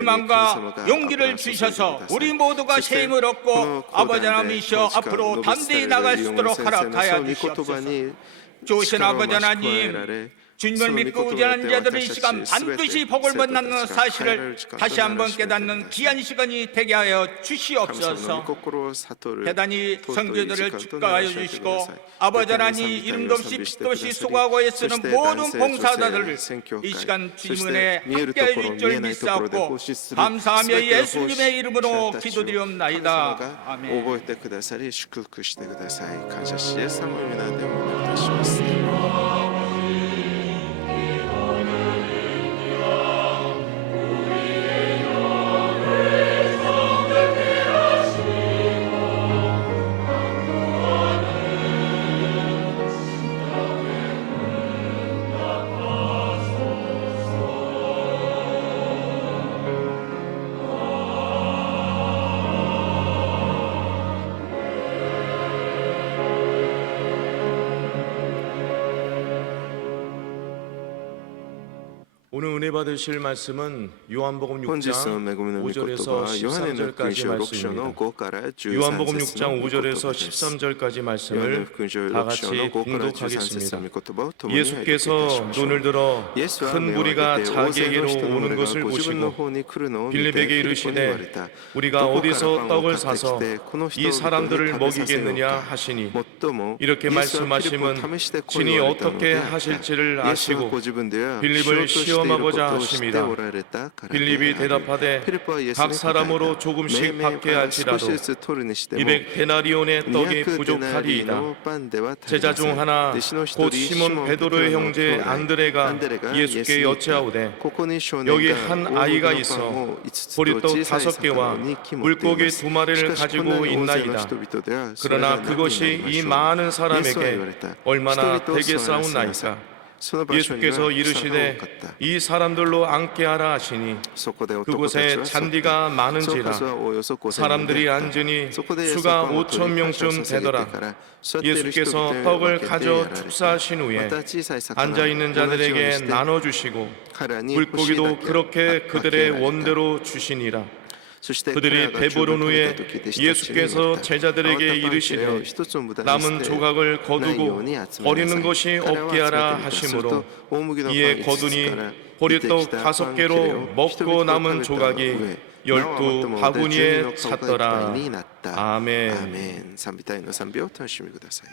희망과 용기를 주셔서 우리 모두가 새 힘을 얻고 아버지 하나님이시여 앞으로 담대히 나갈 수 있도록 허락하여 주시옵소서. 좋으신 아버지 하나님, 주님을 믿고 의지하는 자들은 이 시간 반드시 복을 만나는 사실을 다시 한번 깨닫는 귀한 시간이 되게 하여 주시옵소서. 대단히 성도들을 축복하여 주시고 아버지 하나님 이름도 없이 빛도 없이 수고하고 애쓰는 모든 봉사자들을 이 시간 주님의 함께해 주실 줄 믿사옵고 감사하며 예수님의 이름으로 기도드리옵나이다. 아멘. 覚えてくださり祝福してください。感謝しイエス様の皆でお祈りいたします。오늘 은혜 받으실 말씀은 요한복음 本日の 6장 恵みの御言葉 5절에서 はヨハネの福音 13절까지 書6章の 말씀입니다. 5から13 요한복음 節の 6장 御言葉 5절에서 です。 13절까지 ヨハネの 말씀을 福音書 다 6章の 같이 5から13 봉독하겠습니다. 節の御言葉を共に拝読いた 예수께서 しましょう。 눈을 들어 イエスは 큰 目を 무리가 開けて大勢 자기에게로 の人の 오는 群れが 것을 ご自分の 보시고 方に来るのを見て 빌립에게 ピリポに言われ 이르시되 た。 우리가 どこから 어디서 パンを 떡을 買ってき 사서 てこの人 이 々に 사람들을 食べさせよう 먹이겠느냐 か。 하시니 もっとも 이렇게 イエスはピリポを 말씀하심은 試してこう 진이 言われたの 어떻게 であった。 하실지를 イエスは 아시고 ご自分では 빌립을 しようとしていること 시험하고자 を知って 하심이라. おられたからで 빌립이 ある。 대답하되 ピリポはイエス 각 に答え 사람으로 た。 조금씩 命名 받게 から少 할지라도 しずつ取るにしても 200 데나리온의 떡이 200 부족하리이다. のパンでは足り 제자 ません。 중 하나 弟子の一 곧 人 시몬 베드로의 형제 안드레가 예수께 여짜오되 여기 한 아이가 있어 보리떡 5개와 물고기 2마리를 가지고 있나이다. 그러나 그것이 이 많은 사람에게 얼마나 되겠사옵나이까. 예수께서 이르시되 이 사람들로 앉게 하라 하시니 그곳에 잔디가 많은지라 사람들이 앉으니 수가 5,000명쯤 되더라. 예수께서 떡을 가져 축사하신 후에 앉아있는 자들에게 나눠주시고 물고기도 그렇게 그들의 원대로 주시니라. 그들이 배부른 후에 예수께서 제자들에게 이르시되 남은 조각을 거두고 버리는 것이 없게 하라 하시므로 이에 거두니 보리떡 5개로 먹고 남은 조각이 12바구니에 찼더라. 아멘. 賛美隊の賛美をお楽しみください。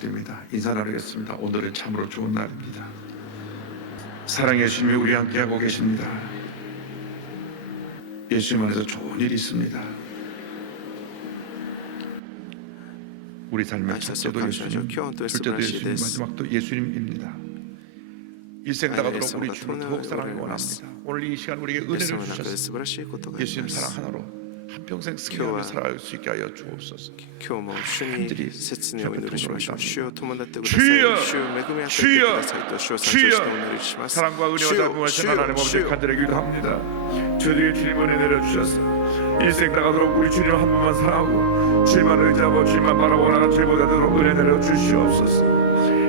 부탁드립니다. 인사 나누겠습니다. 오늘은 참으로 좋은 날입니다. 사랑의 예수님이 우리 함께 하고 계십니다. 예수님 안에서 좋은 일이 있습니다. 우리 삶의 첫째도 예수님, 둘째도 예수님, 마지막도 예수님입니다. 일생 다가도록 우리 주님을 더욱 사랑하기 원합니다. 오늘 이 시간 우리에게 은혜를 주셨습니다. 예수님 사랑 하나로 한평생 승리하며 살아갈 수 있게 하여 주옵소서. 今日も主に切にお祈りしましょう。主を伴ってください。 주여, 主を恵み与えてくださいと主を参照してお祈りします。 사랑과 은혜와 자비하신 하나님 아버지 간절히 기도합니다. 저희에게 주님 은혜 내려주셔서 일생 다가도록 우리 주님 한 분만 사랑하고 주님만 의지하고 주님만 바라보나 저희보다 더 은혜 내려주시옵소서.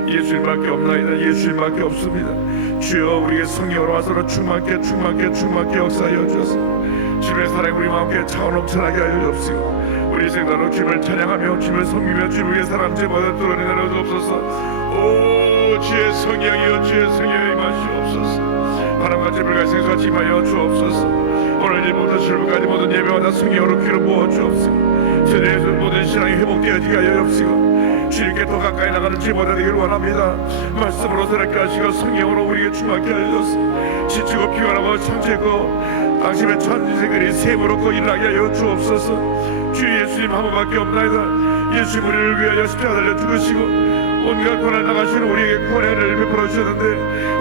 예수님밖에 없나이다. 예수님밖에 없습니다. 주여 우리에게 성령으로 와서 충만케 역사하여 주셔서 주님의 사랑이 우리 마음에 차고 넘쳐나게 하여 주옵시고 우리 생각으로 주님을 찬양하며 주님을 섬기며 주님의 사랑 제보다 드러내려 주옵소서. 오 주의 성령이여 주의 성령이 임하시옵소서. 바람같이 불같이 생수같이 임하여 주옵소서. 오늘 일부터 실부까지 모든 예배마다 성령으로 귀를 모아 주옵시고 주님의 모든 신앙이 회복되어지게 하여 주옵시고 주님께 더 가까이 나가는 지보다 되기를 원합니다. 말씀으로 새롭게 하시고 성령으로 우리에게 충만케 하여 주옵소서. 지치고 피곤하고 상처있고 당신의 천지생들이 샘을 얻고 일어나게 하여 주옵소서. 주 예수님 한 분밖에 없나이다. 예수님 우리를 위하여 십자가 달려 죽으시고 온갖 고난을 당하시는 우리에게 구원의 은혜를 베풀어 주셨는데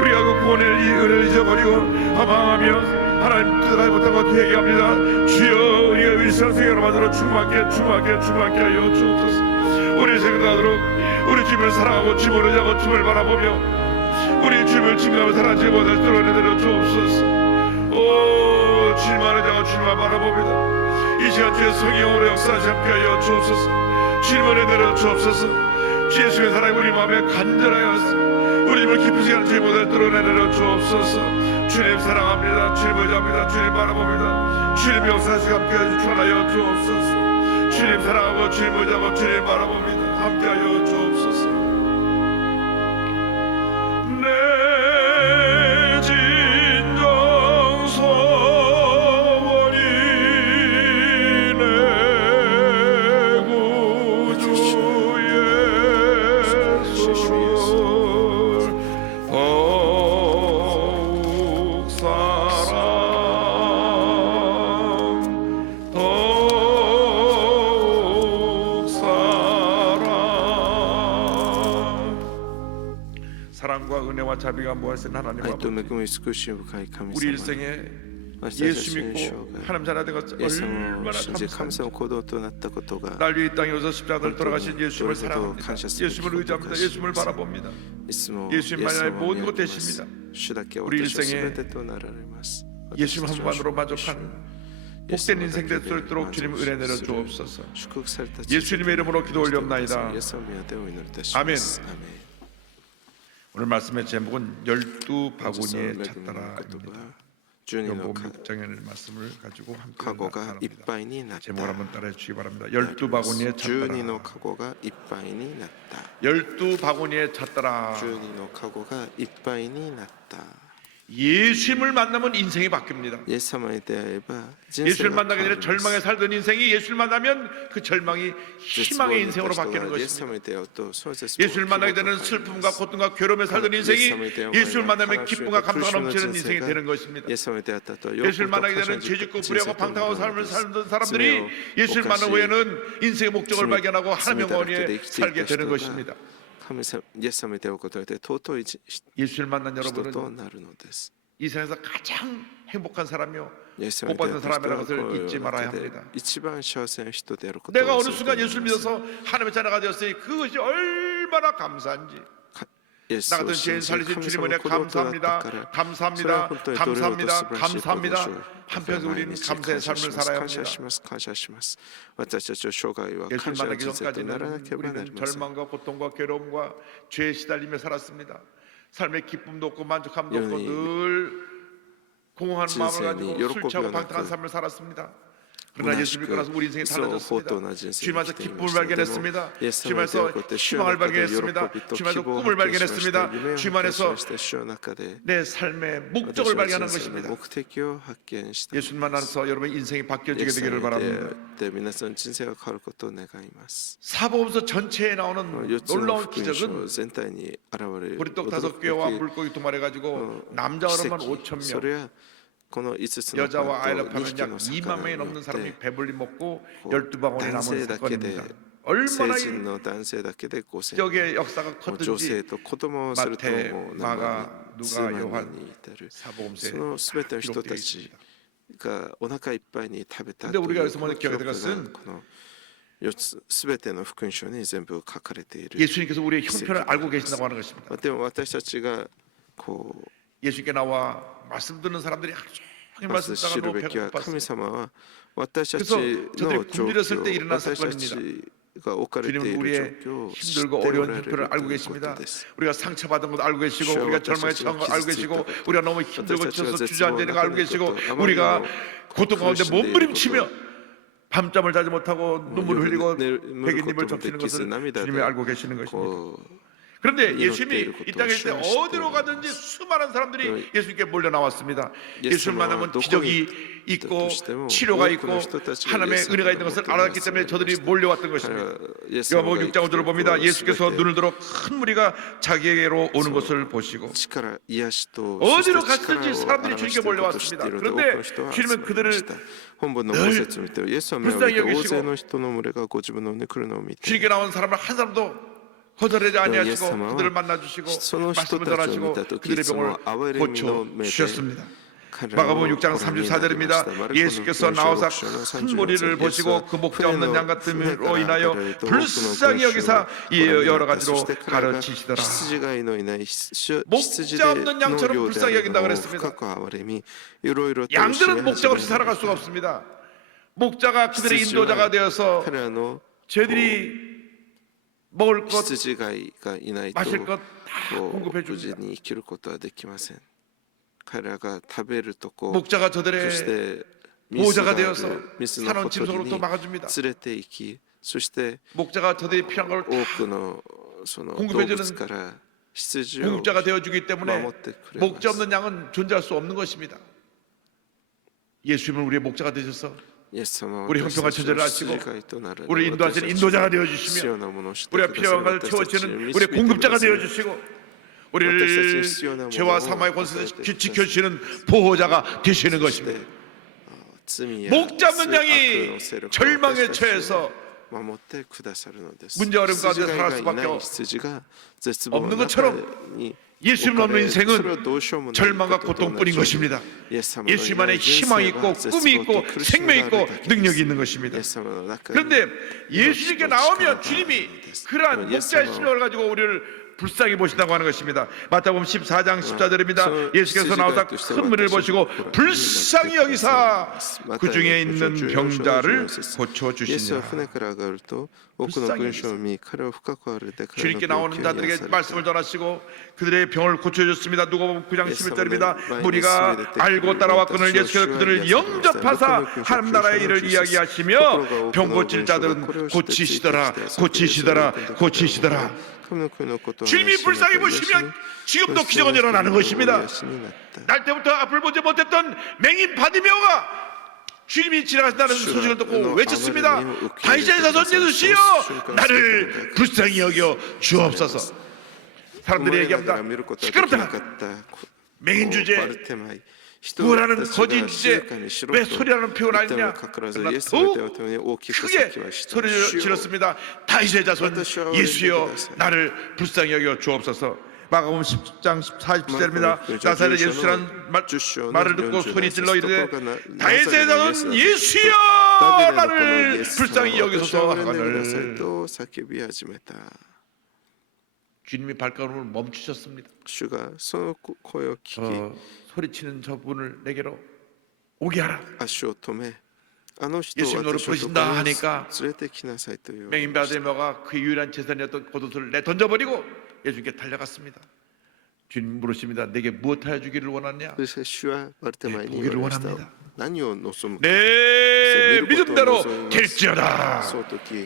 우리가 그 구원의 이 은혜를 잊어버리고 하망하며 하나님 뜻하지 못한 것 회개합니다. 주여 우리가 일상생활을 만들어 충만케 하여 주옵소서. 우리 생각하도록 우리 주님을 사랑하고 주님을 의지하고 주님을 바라보며 우리 주님을 증거하며 살아지지 못할 드러내려 주옵소서. 오 주님만 의지하고 주님만 바라봅니다. 이 시간 주의 성령으로 역사하시 함께 하여 주옵소서. 주님을 내려 주옵소서. 주 예수의 사랑이 우리 마음에 간절하여 우리 주님을 깊은 시간 주의 못할 드러내려 주옵소서. 주님 사랑합니다. 주님 의지합니다. 주님 바라봅니다. 주님 역사하시 함께 하여 주옵소서. 주님 사랑하고 주님 의지하고 주님 바라봅니다. 함께하여 주옵소서. 내 진정 소원이 내 구주 예수를 더욱 사랑 사랑과 은혜와 자비가 무한하신 하나님 愛と恵 아버지 み慈しみ深い神 우리 様 일생에 私たち 예수 の生 믿고 涯 하나님 자녀 된 것 イエス様 얼마나 を信じ 감사한지 神様の行動となったことが 날 위해 이 땅에 오셔서 십자가를 돌아가신 예수님을 또 사랑합니다. 감사스럽게 예수님을 의지합니다. 예수님을 바라봅니다. いつも 예수님만이 イエス様 모든 に 것 あります 되십니다. 主だけ 우리 私は 일생에 全てとなられます 예수님 私 한 たちは 분만으로 만족하는 복된 인생 될 수 있도록 주님 은혜 내려 주옵소서. 祝福された 예수님의 이름으로 기도 올리옵나이다. イエス様の御手をお祈りいたします 아멘. 오늘 말씀의 제목은 12바구니에 今日の恵みの 찼다라입니다. 言葉12の 요한복음 6장의 말씀을 가지고 함께 カゴがいっ 나갑니다. ぱいになった 제목을 한번 따라해 주시기 바랍니다. 12바구니에 12の 찼다라. カゴがいっぱいになった 12바구니에 찼다라. 12のカゴがいっぱいになった 예수님을 만나면 인생이 바뀝니다. イエス様に出会えば人 예수를 生が 만나게 変わ 되는 ります 절망에 살던 인생이 예수를 만나면 그 절망이 絶 희망의 望に 인생으로 立つ人 바뀌는 がイエス 것입니다. 様に出会うとその絶望 예수를 만나게 되는 슬픔과 고통과 괴로움에 살던 인생이 예수를 만나면 기쁨과 감사가 넘치는 인생이 되는 것입니다. イエス様に出会ったと 예수를 만나게 되는 죄짓고 불의하고 방탕하고 삶을 살던 사람들이 예수를 만난 후에는 인생의 목적을 발견하고 하나님의 영원히 살게 되는 것입니다. 神様イエス様に出会うことによって尊い 예수를 만난 人と 여러분은 なるのです 이 세상에서 가장 행복한 사람이요 イエス様 못 に出会 받는 った人 사람이라는 は 것을 잊지 말아야 こういう 합니다. 一番幸せな人であることを 내가 忘 어느 れて 순간 はいけ 예수를 ません 믿어서 하나님의 자녀가 되었으니 그것이 얼마나 감사한지 イエス 나 を 같은 信 죄인 じ 살리신 神 주님 様 은혜 の子供となった 감사합니다. からそれは 감사합니다. 本当にどれほど 감사합니다. 素晴らしいことでしょ 감사합니다. う 한편에서 毎 우리는 日 감사의 感謝 삶을 します 살아야 感謝 합니다. します感謝します私たちの生涯は 예수를 感謝の 만나기 人生とならな 전까지는 ければなり 우리는 ません 절망과 고통과 괴로움과 죄에 시달리며 살았습니다. 삶의 기쁨도 없고 만족함도 없고 여전히 늘 공허한 마음을 가지고 인생이 술 취하고喜びがなく 방탕한 삶을 살았습니다. 그러나 예수를 떠나서 우리 인생이 달라졌습니다. 주님께서 기쁨을 발견했습니다. 주님께서 희망을 발견했습니다. 주님께서 꿈을 발견했습니다. 주님 안에서 내 삶의 목적을 발견한 것입니다. 예수님 만나서 여러분 인생이 바뀌어지게 되기를 바랍니다. 사복음서 전체에 나오는 놀라운 기적은 보리떡 5개와 물고기 2마리 가지고 남자 어른만 5,000명, 여자와 아이를 합하면 약 2만 명이 넘는 사람이 배불리 먹고 12바구니 남은 사건입니다. 얼마나 기적의 역사가 컸든지 마태, 마가, 누가, 요한 사복음서에 기록되어 있습니다. 근데 우리가 여기서 먼저 기억해야 될 것은 예수님께서 우리의 형편을 알고 계신다고 하는 것입니다. 예수님께 나와 말씀 듣는 사람들이 하루 종일 말씀 듣다가 너무 배고팠습니다. 그래서 저들이 굶주렸을 때 일어난 사건입니다. 주님은 우리의 힘들고 어려운 형편을 알고 계십니다. 우리가 상처받은 것도 알고 계시고, 우리가 절망에 처한 걸 알고 계시고, 우리가 너무 힘들고 지쳐서 주저앉는 걸 알고 계시고, 우리가 고통 가운데 몸부림치며 밤잠을 자지 못하고 눈물 흘리고 백인님을 접시는 것을 주님이 알고 계시는 것입니다. 그런데 예수님이 이 땅에 있을 때 어디로 가든지 수많은 사람들이 예수님께 몰려 나왔습니다. 예수를 만나면 기적이 있고 치료가 있고 하나님의 은혜가 있는 것을 알았기 때문에 저들이 몰려왔던 것입니다. 요한복음 6장 5절을 봅니다. 예수께서 눈을 들어 큰 무리가 자기에게로 오는 것을 보시고 어디로 갔든지 사람들이 주님께 몰려왔습니다. 그런데 주님은 그들을 늘 불쌍히 여기시고 주님께 나온 사람을 한 사람도 거절하지 아니하시고 그들을 만나주시고 말씀을 전하시고 그들의 병을 고쳐주셨습니다. 마가복음 6장 34절입니다. 예수께서 나오사 큰 무리를 보시고 그 목자 없는 양 같음으로 인하여 불쌍히 여기사 여러 가지로 가르치시더라. 목자 없는 양처럼 불쌍히 여긴다 그랬습니다. 양들은 목자 없이 살아갈 수가 없습니다. 목자가 그들의 인도자가 되어서 저희들이 먹을 것, 마실 것 다 공급해 줍니다. 목자가 저들의 보호자가 되어서 사나운 짐승으로 또 막아줍니다. 목자가 저들이 필요한 걸 다 공급해주는 공급자가 되어주기 때문에 목자 없는 양은 존재할 수 없는 것입니다. 예수님은 우리의 목자가 되셔서 우리 형편과 처절을 아시고 우리 인도하시는 인도자가 되어주시며 우리가 필요한 것을 채워주시는 우리의 공급자가 되어주시고 우리를 죄와 사망의 권세에서 지켜주시는 보호자가 되시는 것입니다. 목자 없는 양이 절망에 처해서 문제 어려움 가운데 살아갈 수밖에 없는 것처럼 예수님 없는 인생은 절망과 고통뿐인 것입니다. 예수님만의 희망이 있고 꿈이 있고 생명이 있고 능력이 있는 것입니다. 그런데 예수님께 나오면 주님이 그러한 목자의 심령을 가지고 우리를 불쌍히 보신다고 하는 것입니다. 마태복음 14장 14절입니다. 예수께서 나오사 큰 무리를 보시고 불쌍히 여기사 그 중에 있는 병자를 고쳐주시니라. 주님께 나오는 자들에게 말씀을 전하시고 그들의 병을 고쳐주셨습니다. 누가복음 9장 11절입니다. 무리가 알고 따라왔거늘 예수께서 그들을 영접하사 하나님 나라의 일을 이야기하시며 병 고칠 자들은 고치시더라 고치시더라 고치시더라. 주님이 불쌍히 보시면 지금도 기적은 일어나는 것입니다. 날 때부터 앞을 보지 못했던 맹인 바디메오가 주님이 지나가신다는 소식을 듣고 외쳤습니다. 다윗의 자손 예수시여 나를 불쌍히 여겨 주옵소서. 사람들이 얘기합니다. 시끄럽다. 맹인 주제, 구원하는 거짓 주제, 왜 소리라는 표현 아니냐. 그러나 더욱 크게 소리를 질렀습니다. 다윗의 자손 예수여 나를 불쌍히 여겨 주옵소서. 마가복음 10장 40절입니다. 나사렛 예수라는 말을 듣고 소리 질러 이르되 다윗의 자손 예수여 나를 불쌍히 여기소서 하거늘 주님이 발걸음을 멈추셨습니다. 소리치는 저분을 내게로 오게 하라. 예수님 너를 부르신다 하니까 맹인 바디메오가 그 유일한 재산이었던 겉옷을 내던져버리고 예수님께 달려갔습니다. 주님 물으십니다. 내게 무엇하여 주기를 원하냐? 보기를 원합니다. 何を望むか 내 믿음대로 될지어다.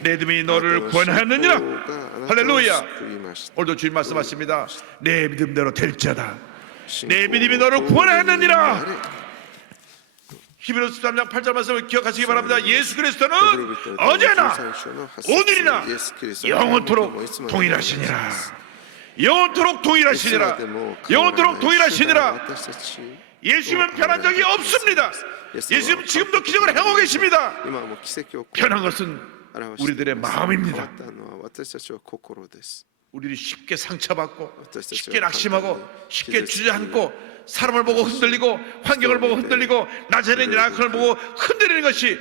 내 믿음이 너를 구원하였느니라. 할렐루야. 오늘도 주님 말씀하십니다. 내 믿음대로 될지어다. 내 믿음이 너를 구원하였느니라. 히브리서 13장 8절 말씀을 기억하시기 바랍니다. 예수 그리스도는 어제나 오늘이나 영원토록 동일하시니라. 영원토록 동일하시니라. 영원토록 동일하시니라. 예수님은 변한 적이 없습니다. 예수님은 지금도 기적을 행하고 계십니다. 今も奇跡を 변한 것은 表して 우리들의 変わ 마음입니다. ったのは私たちは心です 우리들이 쉽게 상처받고 쉽게 낙심하고 쉽게 주저앉고 사람을 보고 흔들리고 환경을 보고 흔들리고 나자는 약을 보고 흔들리는 것이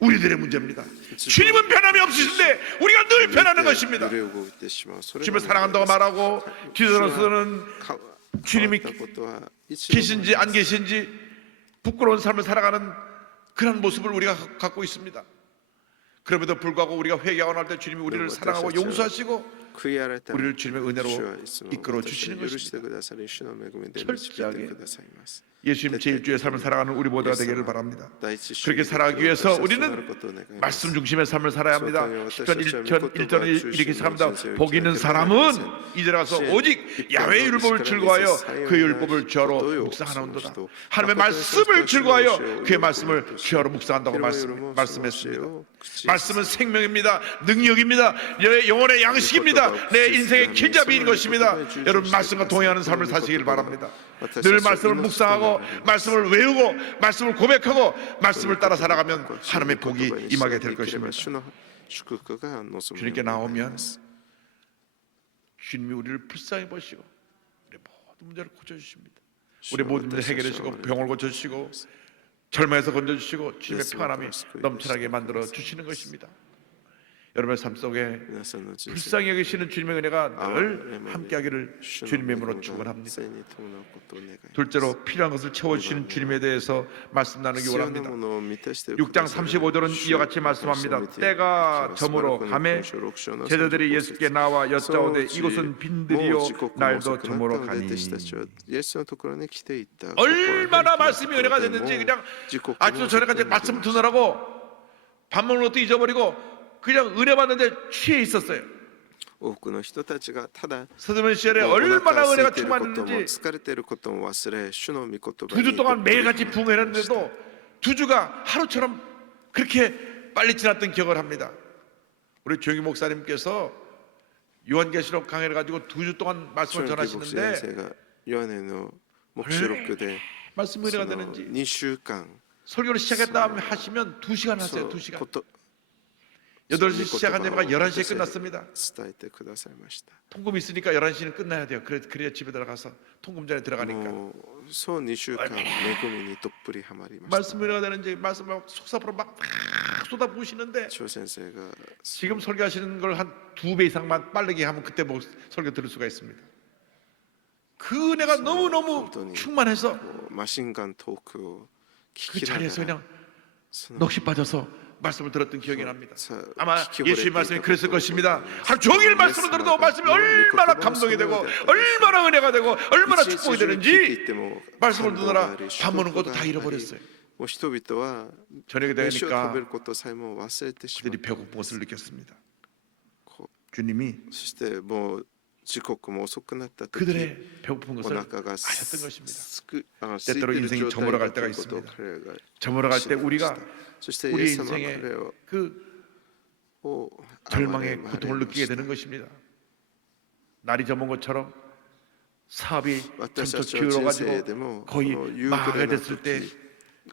우리들의 문제입니다. 주님은 변함이 없으신데 우리가 늘 변하는 것입니다. 揺れ動いてしまうそれ 주님을 が 사랑한다고 말하고 뒤돌아서는 変わ 주님이 ったことは一度も 계신지 안 계신지 부끄러운 삶을 살아가는 그런 모습을 우리가 갖고 있습니다. 그럼에도 불구하고 우리가 회개하고 날 때 주님이 우리를 사랑하고 용서하시고 悔い改め 우리를 주님의 은혜로 主は いつも 이끌어 私 주시는 を許して 것입니다. くださり主の恵みで導いてくださいます 예수님 제1주의 삶을 살아가는 우리 모두가 되기를 바랍니다. 第一主 그렇게 義 살아가기 위해서 私たちとな 우리는 ることを願います 말씀 중심의 삶을 살아야 합니다. 10편 1절을 이렇게 삽니다. 복 있는 사람은 이제 가서 오직 야훼의 율법을 즐거워하여 그의 율법을 주하로 묵상하는도다. 하나님의 말씀을 즐거워하여 그의 말씀을 주하로 묵상한다고 말씀했습니다. 말씀은 생명입니다. 능력입니다. 영혼의 양식입니다. 내 인생의 길잡이인 것입니다. 여러분 말씀과 동행하는 삶을 사시길 바랍니다. 늘 말씀을 묵상하고 말씀을 외우고 말씀을 고백하고 말씀을 따라 살아가면 하나님의 복이 임하게 될 것입니다. 주님께 나오면 주님이 우리를 불쌍히 보시고 우리 모든 문제를 고쳐주십니다. 우리 모든 문제를 해결해 주시고 병을 고쳐주시고 절망에서 건져주시고 주님의 평안함이 넘쳐나게 만들어 주시는 것입니다. 여러분의 삶 속에 불쌍히 여기시는 주님의 은혜가 늘 함께하기를 주님의 이름으로 축원합니다. 둘째로 필요한 것을 채워주시는 주님에 대해서 말씀 나누기 원합니다. 6장 35절은 이와 같이 말씀합니다. 때가 저물어 가매 제자들이 예수께 나와 여짜오되 이곳은 빈들이요 날도 저물어 가니. 얼마나 말씀이 은혜가 됐는지 그냥 아주 전에까지 말씀 듣느라고 밥 먹는 것도 잊어버리고 그냥 은혜 받는데 취해 있었어요. 多くの人たちがただ 서두면 시절에 お腹 얼마나 空い 은혜가 ていることも 충만했는지 疲れていることも忘れ主の御言葉 두 주 동안 매일같이 부흥했는데도 두 주가 하루처럼 그렇게 빨리 지났던 기억을 합니다. 우리 조영기 목사님께서 요한계시록 강해를 가지고 두 주 동안 말씀을 先 전하시는데 生がヨハネの黙示録で 말씀 そ 은혜가 の 되는지 2週間 설교를 시작했다 하시면 2시간 そ 하세요. の 2시간. こと 8시 시작한 데가 11시에 끝났습니다. 伝えてくださいました 통금 있으니까 11시는 끝나야 돼요. 그래야 집에 들어가서 통금 전에 들어가니까. もうそう2週間恵みにどっぷりハマりました 말씀 은혜가 되는지 말씀을 속사포로 막 쏟아부으시는데 張先生が 지금 설교하시는 걸 한 2배 이상만 빠르게 하면 그때 뭐 설교 들을 수가 있습니다. 그 은혜가 너무너무 충만해서 マシンガントークを 그 聞きなが 자리에서 ら 그냥 その 넋이 빠져서 말씀을 들었던 기억이 납니다. 자, 아마 기뻐했던 예수의 말씀이 그랬을 것도 것입니다. 있고, 하루 종일 말씀을 들어도 말씀이 얼마나 감동이 되고 얼마나 은혜가 되고 얼마나 축복이 되는지 말씀을 듣느라 밥 먹는 것도 다 잃어버렸어요. もう人々は 저녁이 飯を食 되니까 べることさえも忘れてしま 그들이 う 배고픈 것을 느꼈습니다. こ 주님이 うそしてもう時刻も遅くなった時 그들의 배고픈 お 것을 腹が 아셨던 것입니다. 空いて 때때로 いる 인생이 状態 저물어갈 だ 때가 ということを 있습니다. 彼らが 저물어갈 때 우리가 そしてイ 우리 エス様は 인생의 彼を 그 を 절망의 憐れまれ 고통을 ま 느끼게 した 되는 것입니다. 날이 저문 것처럼 사업이 私 점점 たちの人生 기울어가지고 でも 거의 この夕暮 망하게 れの 됐을 때 時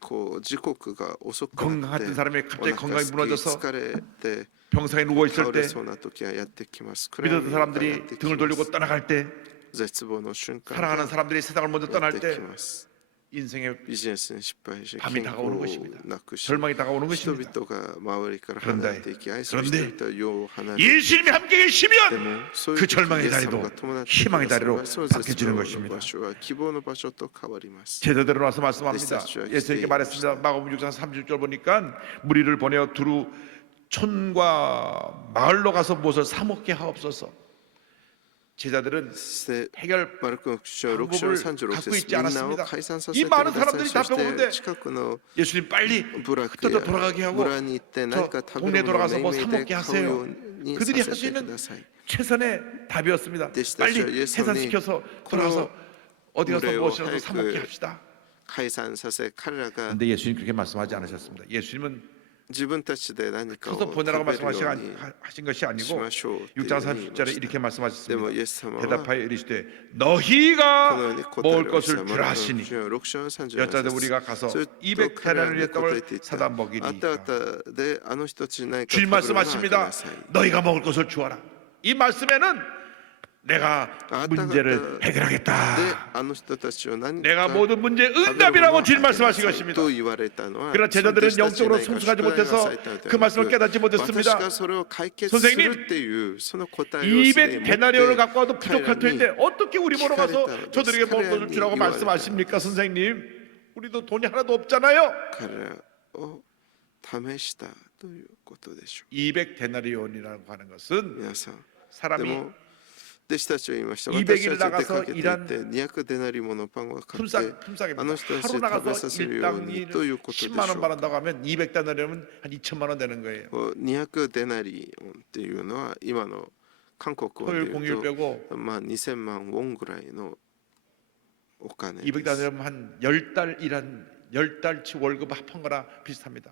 こう時刻が遅くなって 건강했던 사람이 お 갑자기 腹 건강이 すき 무너져서 疲れて 병상에 누워 倒 있을 れ 때 そうな時はやってきます。 믿었던 사람들이 등을 돌리고 떠나갈 때 絶望の瞬間 사랑하는 사람들이 세상을 먼저 や 떠날 って 때 きます。 인생의 ビジネスに失敗し 밤이 健康 다가오는 を 것입니다. なくし 절망이 다가오는 人 것입니다. 々が周りから離れていき愛する人 그런데 々は世を離れ 예수님이 함께 で 계시면 もそういう 그 時 절망의 イエス様 다리도 が伴って 희망의 くだされ 다리로 ばそう絶 바뀌어지는 望の 것입니다. 場所は希望の場所と変わります。 제자들은 와서 말씀합니다. 예수님께 말했습니다. 마가복음 6장 30절 보니까 무리를 보내어 두루 촌과 마을로 가서 무엇을 사 먹게 하옵소서. 제자들은 そして 해결 マルコ6章6 방법을 章36 갖고 節 있지 みんなを 않았습니다. 解散さ 이 せてく 많은 ださい 사람들이 そ 다 して 배고픈데 近くの 예수님 빨리 部落 흩어져 や 돌아가게 하고 村に行って何か 저 食べ 동네 物を 돌아가서 め 뭐 い 사 めい 먹게 で買うよ 하세요. うに 그들이 さ 할 수 せて 있는 ください 최선의 답이었습니다. 빨리 예수님, 해산시켜서 돌아가서 어디 가서 우리요, 무엇이라도 사 먹게 그 합시다. 解散させ彼らが 근데 예수님 그렇게 말씀하지 않으셨습니다. 예수님은 自分たちで何かを 커서 食 보내라고 べるよう 말씀하신 に 것이 し 아니고 ましょうっていう 6장 ふうに言いま 30절에 した 이렇게 でも 말씀하셨습니다. イエス様は 대답하여 이르시되 このよう 너희가 に答え 먹을 られま 것을 した 주라 하시니 6章38 여자들 節 우리가 가서 すると 200 彼らに 데나리온의 答え 떡을 ていった 사다 あ 먹이리까 なたであの人たちに何か 주님 食べるものをあげ 말씀하십니다. なさい 너희가 먹을 것을 주어라. 이 말씀에는 내가 문제를 で 해결하겠다. あの人たちを何 내가 か 모든 문제 食べるものを 응답이라고 あげ 주님 な 말씀하신 さい 것입니다. と言われたのは 그러나 제자들은 その弟子たちに 영적으로 何か 성숙하지 宿題な 못해서 さいというのではなく 그 말씀을 깨닫지 私 못했습니다. がそれを解決するっていうその答えをすでに持 200 って 데나리온을 갖고 와도 부족할 彼らに 텐데 어떻게 우리 보러 가서 기다렸다는 저들에게 먹을 것을 주라고 기다렸다는 말씀하십니까, 선생님? 우리도 돈이 하나도 없잖아요. 彼らを試したということでしょ 200 데나리온이라고 하는 것은 う皆さんで 사람이 も弟子たちは言いました200 私たち出かけてい 일나가서 って200デナリものパンを買って 품삯입니다. あの人たち 하루 に食べ 나가서 させるよう 일당 にということでしょ 10만 원 う 받는다고 하면 200 데나리온은 한 2천만 원 되는 거예요. 200デナリオンっていうのは今の韓国語で 토요일 言う 공휴일 と 빼고 まあ2000万ウォンぐらいのお金 200 です 데나리온 한 10달 일한 10달치 월급 합한 거나 비슷합니다.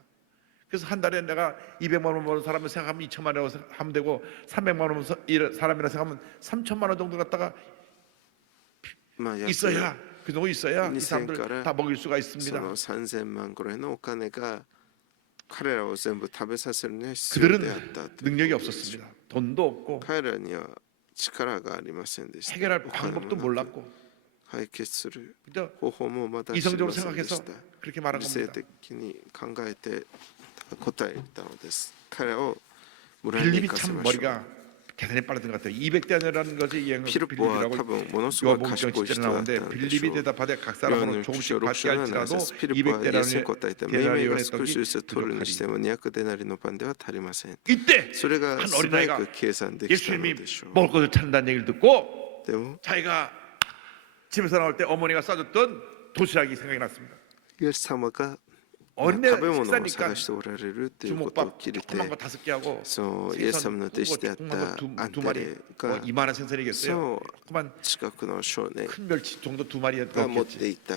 그래서 한 달에 내가 200만 원 버는 사람을 생각하면 2천만 원 하면 되고 300만 원 버는 사람이라 생각하면 3천만 원 정도 갖다가 まあ約 있어야 그 정도 있어야 이 2000 사람들から 다 먹일 수가 そ 있습니다. の3000万ぐらいのお金が彼らを全部食べさせるには必要 그들은 であったという 능력이 ことでしょう 없었습니다. 돈도 없고 彼らには力がありませんでした 해결할 お金も 방법도 なく 몰랐고 解決する 그저 方法もまだ知り 이성적으로 ませんでし 생각해서 た 그렇게 말한 理性 겁니다. 的に考えて答えたのです彼を村に 빌립이 行かせ 참 ましょう 머리가 계산이 빠르던 것 같아요. 200대라는 것이 이행을 ピルポは 빌립이라고 多分ものすごい 요한복음 賢い 10절에 人だった 나오는데 んでしょ 빌립이 う 대답하되 각 사람으로 조금씩 받게 할지라도 ピルポはイエスに答えて命名が 데나리온의 少しずつ 떡이 取るにして 부족하리. も200デナリのパンでは足りません 이때 それが 한 素早 어린아이가 く計算できたの 예수님이 でしょう 먹을 것을 찾는다는 얘기를 듣고 でも 자기가 집에서 나올 때 어머니가 싸줬던 도시락이 생각이 났습니다. イエス様が 어린애 食べ物を 식사니까 探しておられるっていうことを 주먹밥 聞いて 조그만 거 5개 하고 そうイエス様の弟子であっ 조그만 た 거 アン 두 デ 마리 レ 뭐 が 이만한 생선이겠어요. 소. 그만 近くの少年 큰 멸치 정도 2마리 が持っ 넣었겠지. ていた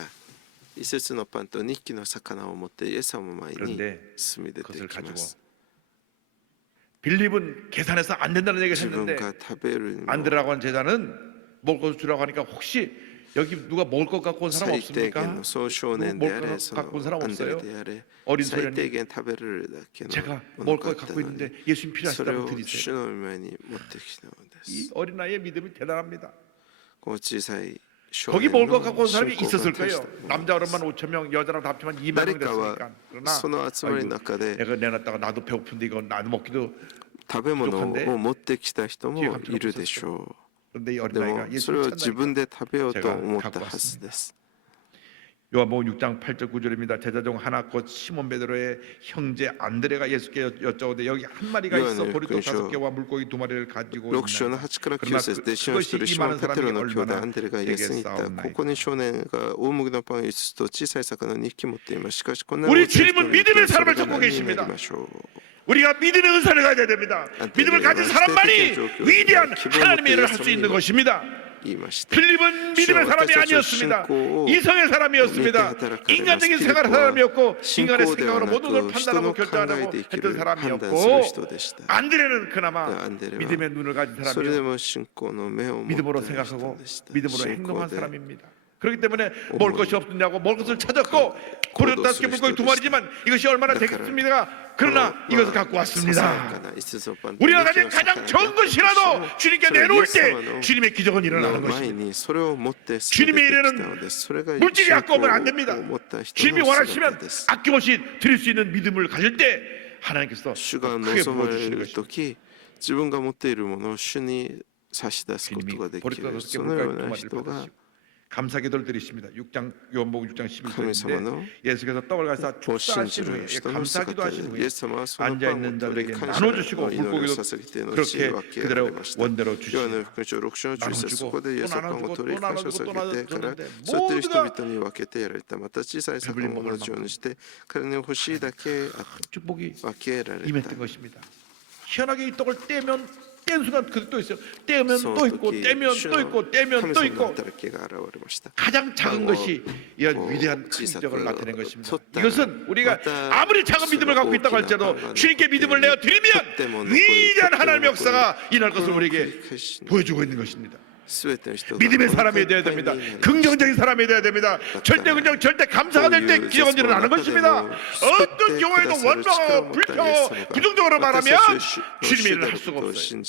一節のパンと2匹の魚を持ってイエス様の前に 그런데 進み出て 그것을 きま 가지고 す 빌립은 계산해서 안 된다는 얘기를 自分 했는데 が食べるの 안드라고 한 제자는 먹을 것을 주라고 하니까 혹시 여기 누가 먹을 것 갖고 온 사람 最低 없습니까? 限の総少年であ 먹을 れ 것 その 갖고 온 사람 アンデレ 없어요? であれ 어린 最低 소년이 限食べれるだけの 제가 も 먹을 のがあ 걸 った 갖고 のに 있는데 예수님 それ 필요하시다면 を主 드리세요. の前に持ってきたのです 이 어린아이의 믿음이 대단합니다. この小さい少 거기 年 먹을 것 の 갖고 온 信 사람이 仰 있었을 が大し 거예요. たもの 남자 어른만 5천 명, 여자랑 다 합치면 2만 誰 명 かは 됐으니까. 그러나 その集まりの 아이고, 中で 내가 내놨다가 나도 배고픈데 이거 나도 먹기도 食べ物を持ってきた人もいるでしょ 그런데 이 うでも 어린아이가 それを 예수를 自分 찾다니까 で食べようと思ったはずです 요한복음 6장 8절 9절입니다. 제자 중 하나 곧 시몬 베드로의 형제 안드레가 예수께 여쭤오되 여기 한 마리가 있어 요한의 보리떡 근처 5개와 물고기 2마리를 가지고 6章の 있나이다. 8から9節で弟子の一人シモン・ペテロの兄弟アンデレがイエスに言ったここに少年が大麦のパン5つと小さい魚2匹持っていますしかしこんな 우리 大勢 주님은 人いる 믿음의 とそれ 사람을 が 찾고 何にな 계십니다. りましょう 우리가 믿음의 은사를 가져야 됩니다. 믿음을 가진 사람만이 위대한 하나님의 일을 할 수 있는 것입니다. 言いました 필립은 믿음의 사람이 아니었습니다. 이성의 사람이었습니다. 인간적인 생각을 사람이었고 인간의 생각으로 모든 걸 판단하고 결정하고 했던 사람이었고 안드레는 그나마 믿음의 눈을 가진 それで 사람이요 も信仰の目を持った 믿음으로 人 생각하고 でした 믿음으로 信仰 행동한 で 사람입니다. 그렇기 때문에 먹을 것이 없느냐고 먹을 것을 찾았고 고려 5개 물고기 2마리지만 이것이 얼마나 되겠습니까? 그러나 이것을 갖고 왔습니다. 우리가 가진 가장 적은 것이라도 주님께 내놓을 때 주님의 기적은 일어나는 것입니다. 주님의 일에는 물질이 아까우면 안 됩니다. 주님이 원하시면 아낌없이 드릴 수 있는 믿음을 가질 때 하나님께서 主が 크게 望まれ 부어주시는 る 것입니다. 時自分が持っているものを主に差し出すことができる 보리떡 そ 5개 のよう 물고기 2마리를 な人が 받으시고 감사 기도를 드리십니다. 6장 요한복음 6장 神様 11절인데 の 예수께서 떡을 가사 を信 축사하신 じる 후에 人の 감사 姿 기도하신 で 후에 イエス様はその 앉아 パンを 있는 取り 자들에게 感謝 나눠주시고 の祈りを 물고기도 捧げて後に 그렇게 分けられ 그대로 ました。 원대로 ヨハネ 주시고 福音書6章の10節 나눠주고 そこでイエスはパンを取り 또 感謝を 나눠주고 捧げて 또 から 나눠줬는데 そうやってる人 모두가 々に分けてやられた。また小さい魚も同じようにして彼に欲しいだけ 축복이 分けられた。 임했던 것입니다. 희한하게 이 떡을 떼면 뗀 순간 그게 또 있어요. 떼면 そ 또 の 있고 時 떼면 主 또 の 있고 떼면 神 또 様の 있고 働きが現れました。 가장 작은 것이 이런 뭐 위대한 큰 지사가 기적을 나타낸 것입니다. 쳤다. 이것은 우리가 맞다. 아무리 작은 믿음을 갖고 있다고 할지라도 주님께 믿음을 내어 드리면 위대한 하나님의 역사가 일어날 것을 우리에게 보여주고 있는 것입니다. 믿음의 사람이 되어야 됩니다. 긍정적인 사람이 되어야 됩니다. 절대 긍정, 절대 감사가 될 때 기적은 일어나는 것입니다. 어떤 경우에도 원망하고 불평하고 부정적으로 말하면 주님의 일을 할 수가 없어요.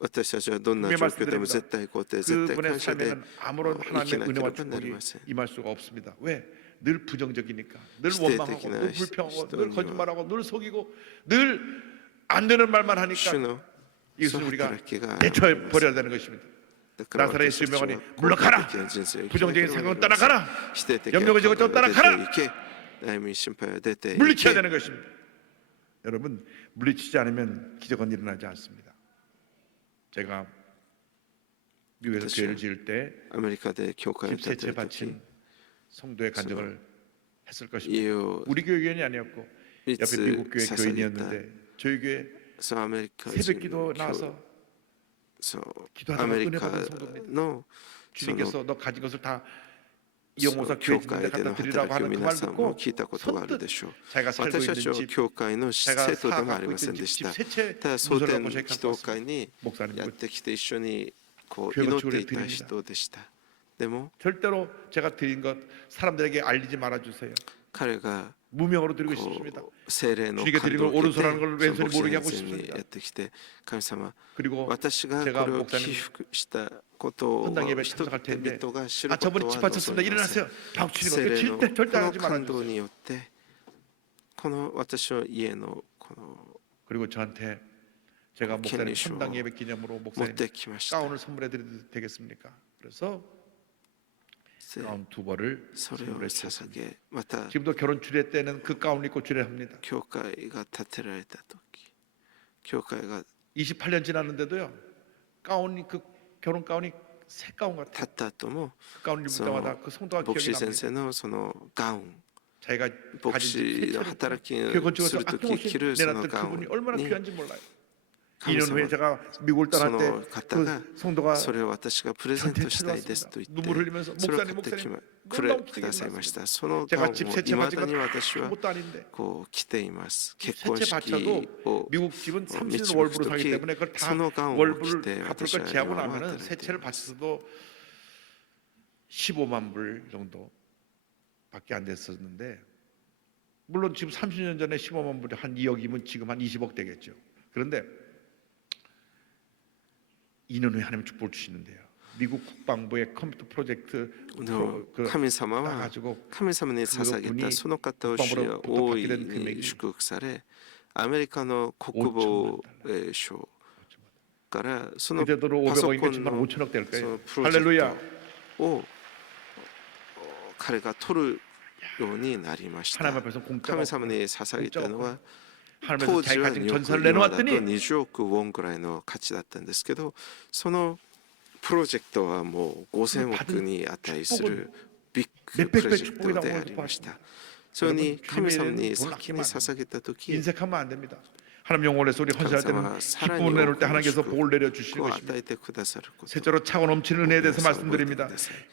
私たちはどんな状況でも絶対肯定、絶対 그분의 感謝で 삶에는 아무런 生き 하나님의 なけれ 은혜와 ばなり 축복이 ません。 임할 수가 없습니다. 왜? 늘 부정적이니까, 늘否定的な 원망하고, 늘 불평하고, 늘人には 거짓말하고, 늘 속이고, 늘 안 되는 말만 主 하니까 の 이것을 その 우리가 働きが 내쳐 버려야 되는 것입니다. だから 나사렛 私たちは 유명하니 肯定 물러가라. 的な人生を生きなけ 부정적인 ればな 생각은 りません。 떠나가라. 否定的 염려가 な 지고 考えは 떠나가라. 出ていけ、悩み心配は出てい 물리쳐야 け。 되는 것입니다. 여러분, 물리치지 않으면 기적은 일어나지 않습니다. 제가 미국에서 그렇죠. 교회를 지을 때 アメリカで教会を 집 建て 세채 る時 바친 성도의 간증을 했을 것입니다. 家を 우리 교회 교인이 아니었고 い 옆에 つ 미국 교회 捧げた 교인이었는데 저희 교회 そうアメリカ 새벽 人 기도 の教 나와서 そう 기도하다가 アメリ 은혜 カ 받은 성도입니다. のその 주님께서 너 가진 것을 다 そ 이용호사 の 교회 教 짓는데 会での 갖다 드리라고 働きを 하는 그 皆 말 さんも 듣고 聞いたことがあるでしょう。 자기가 살고 私たち 있는 は 집 教会の 제가 生徒でもあ 사갖고 りませ 있던 んで 집 した 세채 ただ総 문서를 典 갖고 祈祷会に 목사님 やってきて一緒にこう 교회가 祈っていた 주례 人でした。でも 절대로 제가 드린 것 사람들에게 알리지 말아 주세요. 彼が 무명으로 드리고 싶습니다. こう聖霊の 주님께 感 드린 動 걸 を受けて 오른손하는 걸 その 왼손이 牧師 모르게 하고 先生に 싶습니다. やってきて神様 그리고 私が 제가 これを 목사님 寄付したことを 헌당 예배 人 참석할 텐데 々が知る 아 こと 저분이 は 집 望 바쳤습니다. みません。 일어나세요. 박수 치는 聖 거 霊の 절대 こ 절대 の 하지 感 말아 動 주세요. によってこの私の家のこの 그리고 저한테 제가 목사님 캔리쇼 헌당 예배 기념으로 持っ 목사님 てきました。 가운을 선물해 드려도 되겠습니까? 그래서 で 가운 두 벌을 それを 선물해 주셨습니다. 捧げまた 지금도 결혼 주례 때는 그 가운을 입고 주례합니다. 教会が建てられた時教会が 28년 지났는데도요. 가운이 그 결혼 가운이 새 가운 建 같아요. った後も 그 가운을 입을 そ 때마다 の 그 성도가 牧 기억이 師先 납니다. 生のそのガウン 자기가 牧 가진 집 師 새 の 채를 働き 교회 を 건축에서 する時着 아낌없이 るその 내놨던 ガウ 그분이 얼마나 ンに 귀한지 몰라요. 神 2년 후에 様 제가 미국을 떠날 そ 때 の方が 그 성도가 それを私がプレゼントしたいですと言 눈물 って 흘리면서 それを買 목사님 ってき 목사님 くれくださいました。そのガウン 제가 を 집 い 세채 ま 바친 だに 건 私は 아무것도 아닌데 こう着ています。 집 結婚 세채 式 바쳐도 を 미국 집은 30년 導く 월부로 時 사기 때문에 그걸 다 そのガウンを着 월부를 て 갚을 私 걸 は 제하고 今は 나면은 働いて 세채를 います 바쳐도 15만 불 정도밖에 안 됐었는데 물론 지금 30년 전에 15만 불이 한 2억이면 지금 한 20억 되겠죠. 그런데 2년 후에 하나님 축복을 주시는데요. 미국 국방부의 컴퓨터 프로젝트 でも神様は 가지고 神様に捧げたその方を主は大いに祝福されアメリカの国防省からその 그대로 パソコ 500억이겠지만 ンの 5천억 될 そ 거예요. のプロジェ 할렐루야. クトを彼が取るようになりました。 하나님 앞에서 공짜가 神様に捧げたのは 하나님께서 当時 자기 は 가진 2億 전사를 今だと 내놓았더니 20億ウォンぐらいの価値だったんですけどそのプロジェクトはもう5000億に値するビッグプロジェクトでありました。それに神様に先に捧げた時 인색하면 안 됩니다. 하나님 영혼에서 우리 헌신할 때는 감사와 사랑이 기쁨을 내놓을 때 오고 하나님께서 싶고 복을 내려 주시는 を 것입니다. 与えてくださること 셋째로 차고 넘치는 은혜에 대해서 말씀드립니다.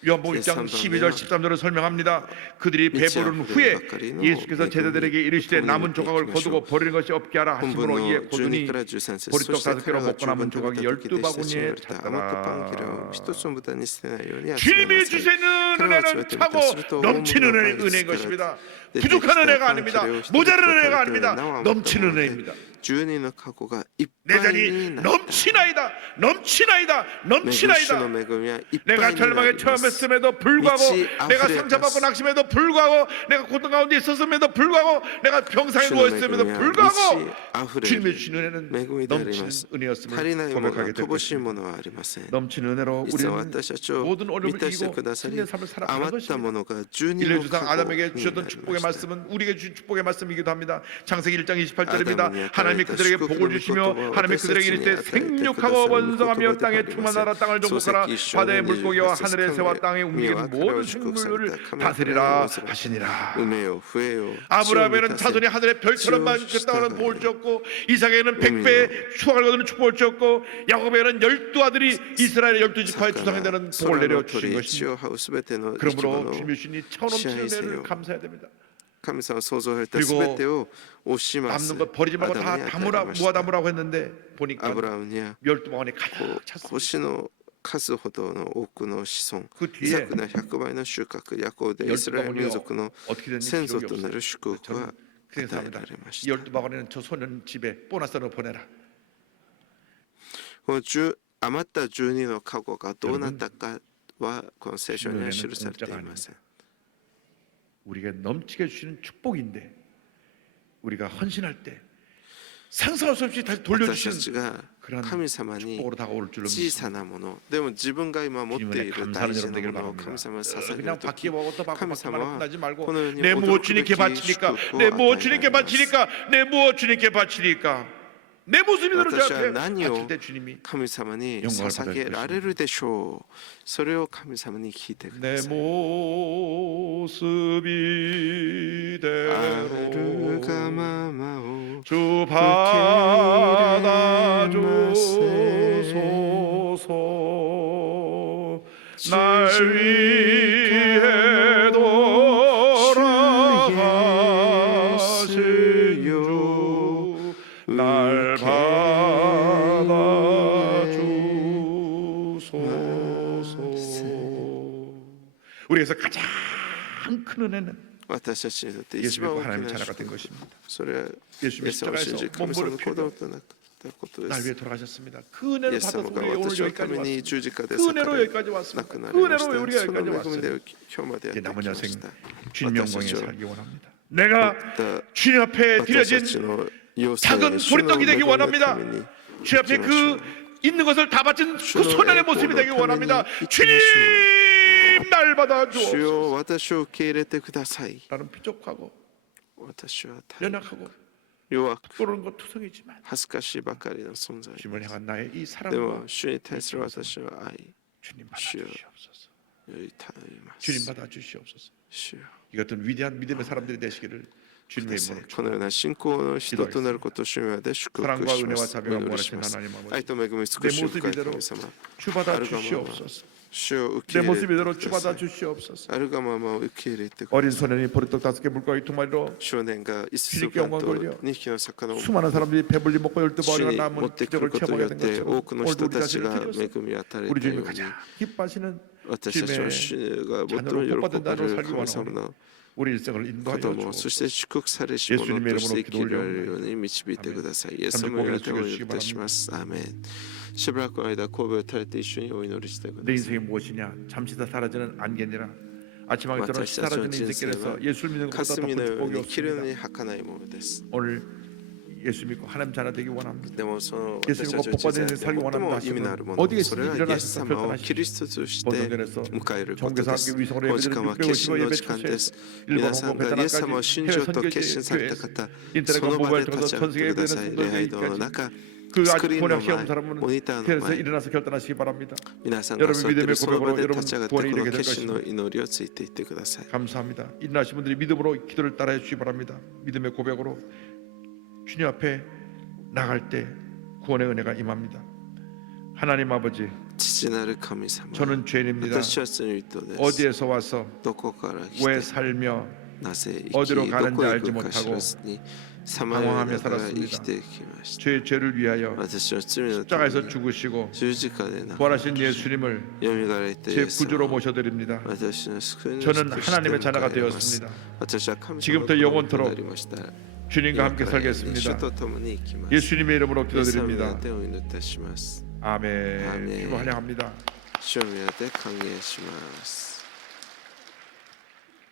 요한복음 1장 12절 13절을 설명합니다. 그들이 배부른 후에 예수께서 제자들에게 이르시되 남은 조각을 거두고 버리는 것이 없게 하라 本 하심으로 文 이에 の 고두니 12から13節 보리떡 そして 5개로 彼は 먹고 남은 十分 조각이 食べた時 12 弟子たちに言わ 바구니에 れた余ったパン切れを 찼더라. 一つも無駄に捨てないように集めな 주님이 さい 주시는 은혜는 차고 넘치는 은혜인 것입니다. 부족한 은혜가 아닙니다. 모자란 은혜가 아닙니다. 넘치는 은혜입니다. 12の過去がいっ 내 ぱい 잔이 になった 넘치나이다 넘치나이다 恵み主の 넘치나이다 恵みはいっぱい 내가 にな 절망에 ります 처음했음에도 불구하고 미치 내가 아프레 상처받고 가스. 낙심에도 불구하고 내가 고통 가운데 있었음에도 불구하고 내가 병상에 主の 누워있음에도 恵みは 불구하고 満ち溢れ 주님의 る 주신 은혜는 恵みであり 넘치는 ます 은혜였음을 足りないものは 고백하게 될 乏しい 것입니다. ものはありません 넘치는 은혜로 いつも 우리는 私たちを 모든 満 어려움을 たして 이기고 くださり 승리의 삶을 살아가는 余ったも 것입니다. のが12の 일레주상 過去 아담에게 にな 주셨던 り 축복의 ました 말씀은 우리에게 주신 축복의 말씀이기도 합니다. 창세기 1장 28절입니다. 아담이 하나님이 아까 그들에게 축복을 복을 주시며 믿고 하나님이 그들에게 이를 때 아까 생육하고 아까 번성하며 아까 땅에 아까 충만하라 땅을 정복하라 소새끼 바다의 쇼는 물고기와 이제 하늘의 새와 땅에 움직이는 미와 모든 가라오 생물을 축복사다. 다스리라 카메라 하시니라. 은혜요 후회요 아브라함에는 자손이 하늘의 별처럼만 그 땅을 복을 주었고 이삭에게는 100배의 추억을 거두는 축복을 주었고 야곱에게는 12아들이 이스라엘의 12지파의 주상이 되는 복을 내려주신 것입니다. 그러므로 주님의 주신 이 차원넘치는 은혜를 감사해야 됩니다. 神様は創造された 그리고 全てを惜しませ 남는 것 버리지 말고 다 アダムに与え 담으라 ました 모아 담으라고 했는데 ア 보니까 ブラハムには 12방울이 가득 찼습니다. 星の数ほどの多くの子孫 그 イザ 뒤에 クの100倍の収穫ヤコブでイスラエル民族の 어떻게 됐는지 先祖 기록이 とな 없어요. る祝福 저는 は 그렇게 与え 생각합니다. られまし 이 た 12방울에는 저 소년 집에 보너스로 보내라. この10余った12の過去がどうなったかはこの聖書には記されていません 우리에게 넘치게 주시는 축복인데 우리가 헌신할 때 상상할 수 없이 다시 私たち 돌려주시는 が 그런 神様に 축복으로 다가올 줄로 小 믿습니다. さなものでも自分が今持っている大事なものを神様に捧げ 그냥 ると 받기 き 먹었다 받고 神 받기만 様 하고 は 끝나지 말고 このように 내 무엇 驚くべ 주님께 き 바치니까 祝福を 내 与 무엇 え 주님께 られます 바치니까 내 무엇 주님께 바치니까 내 모습이대로 저 私は 앞에 何を 바칠 때 주님이 神様に 영광을 捧げられるでしょうそれを神様に聞いてくだ 내 さい 모습이대로 あるがままを 주 받아주소서 날 위해 돌아가신 주날 받아주소서 우리에서 가장 큰 은혜는 私たちにとって一 예수 番 믿고 大き 하나님의 な 자녀가 祝 된 福 것입니다. それは 예수 イエス様を信じ 십자가에서 神様の 몸부를 子供 펴고 となったことで 날 す 위해 돌아가셨습니다. 그 イ 은혜를 エス 받아서 様が 우리 오늘 私の 여기까지 ために 왔습니다. 十字架で 그 裂 은혜로 かれ 여기까지 亡 왔습니다. くな 그 りまし 은혜로 た 우리가 その 여기까지 恵みで 왔어요. 今日までやって 이제 き 남은 ま 여생 した 주님 영광에私たちを 살기 원합니다. 내가 また 주님 앞에 私 드려진 たちの要請 작은 主の 보리떡이 恵 되기 みの 원합니다. ために 주님 앞에 行きましょ 그 う 있는 것을 다 바친 그 주의 소년의 모습이 되기 보호로 원합니다. 타면이 주님 날 主よ 받아주옵소서. 私を受け入れてください 나는 부족하고 私は大変 연약하고 弱く 그런 것 투성이지만 恥ずかしいばかりの存在 주님을 향한 나의 이 で 사랑과 も主に対する私の愛 주님 주여. 받아주시옵소서. より頼ります 주님 받아주시옵소서. 主よ 이 같은 위대한 믿음의 사람들이 되시기를 く 주님의 ださい 이름으로 このような信仰の人となることを主名で祝福 사랑과 しま 은혜와 す 자비가 お祈り 무한하신 します 하나님 아버지 愛と恵み尽くし深い神様 주 받아주시옵소서. 主を受け 내 入れて 모습이대로 く 주 ださい 받아주시옵소서. あるがままを受け入れてください 어린 소년이 보리떡 5개 물고기 2마리로 少年が一数 주님께 間 영광 と 돌려 2匹の魚を 수많은 사람들이 배불리 먹고 12마리가 主に持 남은 ってくる 기적을 ことによ 체험하게 っ 된 て 것처럼 多くの 오늘도 人 우리 たち 자신을 が 드려서 恵みを与え 우리 たよ 주님이 うに 가장 기뻐하시는 私たちの主が最も 자녀로 喜ば 복받은 れ 자녀로 る 살기 神様 원하오니 の 우리 일생을 子 인도하여 供そして 주옵소서. 祝福されし者として生きられるように導いてくださいイエス様にお願いいたしますアーメンしばらくの間神戸を垂れて一緒にお祈りしてくださ 내 い 인생이 무엇이냐? 잠시 다 사라지는 안개니라. 아침하게 떠나 私たちの 사라지는 人生 인생길에서 は 예수를 믿는 것보다 霞 더 の 큰 よう 축복이 に切るの 없습니다. に儚いものです 오늘 예수 믿고 하나님 자녀 되기 원합니다. でもその 예수 私た 믿고 ちの人 복받은 生 인생 で 살기 最も 원합니다 意味のある 하시면 もの 어디에 それはイエス様をキリストとして 본성전에서 迎えることで 정교사 す 함께 위성으로 この時 예배드리는 間は決心 655 の 예배 時間 초대 です 일본 皆さん 홍콩 がイエス様を 베트남까지 信 해외 条と 선교지 決心された 교회에서 方 인터넷과 その場で 모바일 立ち 통해서 上が 전 って 세계에 くださ 예배드리는 い礼拝堂の 성도들에게까지 中 그 ス 아직 クリーンの 번역 시험 前 사람은 モニターの 그래서 前 일어나서 결단하시기 바랍니다. 皆さんが 여러분 座ってい 믿음의 るその場 고백으로 で 여러분 立ち上がってこ 구원이 の 되게 될 決心の 것입니다. 祈りをついていってください 감사합니다. 일어나신 분들이 믿음으로 기도를 따라해 주시기 바랍니다. 믿음의 고백으로 주님 앞에 나갈 때 구원의 은혜가 임합니다. 하나님 아버지, 父なる神様 저는 죄인입니다. 私は罪人です 어디에서 와서 どこから来 왜 て 살며 なぜ生き 어디로 ど 가는지 こへ 알지 行くか知 못하고 らずにさまよいながら生きてきました 죄의 죄를 위하여 私は罪のため 십자가에서 に 죽으시고 十字架で亡くな 부활하신 예수님을 よみがえってイ 제 エス 구주로 様を 모셔드립니다. 私の救い主 저는 として 하나님의 迎 자녀가 えます 되었습니다. 私は神様の 지금부터 子供と 영원토록 なりました 주님과 함께 今から主 살겠습니다. と共に生きます。 예수님의 이름으로 イエス様によ 기도드립니다. ってお祈りいたします。 아멘. 아멘. 주님 환영합니다. 主を皆で歓迎します。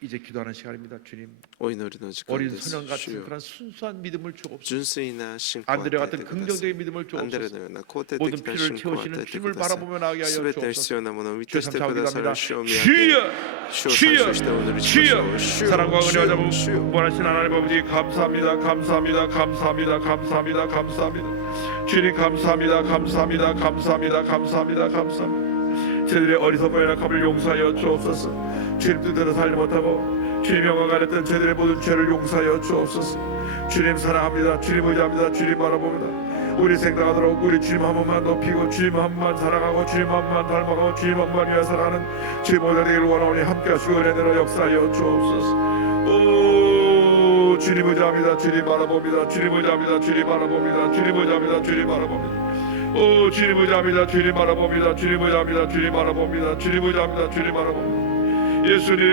이제 기도하는 시간입니다. 주님, お祈りの時間 어린 です。 소년 主 같은 よ 그런 순수한 믿음을 주옵소서. 純粋な信仰を与 안드레 え 같은 てください。 긍정적인 믿음을 アンデレの 주옵소서. ような肯定 모든 的な 필요를 信仰を与 채우시는 えて 주님을 ください。 바라보며 나아가게 하여 すべて必 주옵소서. 要なものを満 주여 たしてくださる 감사합니다. 主を見上げ 주여, 主を感謝してお祈りしましょう。 주여, 사랑과 은혜와 자부 主よ 무한하신 하나님 아버지 감사합니다. 감사합니다. 감사합니다. 감사합니다. 감사합니다. 주님 감사합니다. 감사합니다. 감사합니다. 감사합니다. 감사합니다. 저들의 어리석고 연약함을 용서하여 주옵소서. 주님 뜻대로 살지 못하고 주님 영광 가렸던 저들의 모든 죄를 용서하여 주옵소서. 주님 사랑합니다. 주님 의지합니다. 주님 바라봅니다. 우리 생각하도록 우리 주님 한 번만 높이고 주님 한 번만 사랑하고 주님 한 번만 닮아가고 주님 한 번만 위하여 살아가는 주님 모두 되기를 원하오니 함께 하시고 은혜대로 역사하여 주옵소서. 오 주님 의지합니다. 주님 바라봅니다. 주님 의지합니다. 주님 바라봅니다. 주님 의지합니다. 주님 바라봅니다. 오 주님 의지합니다. 주님 바라봅니다. 주님 의지합니다. 주님 바라봅니다. 주님 의지합니다. 주님 바라봅니다. 예수님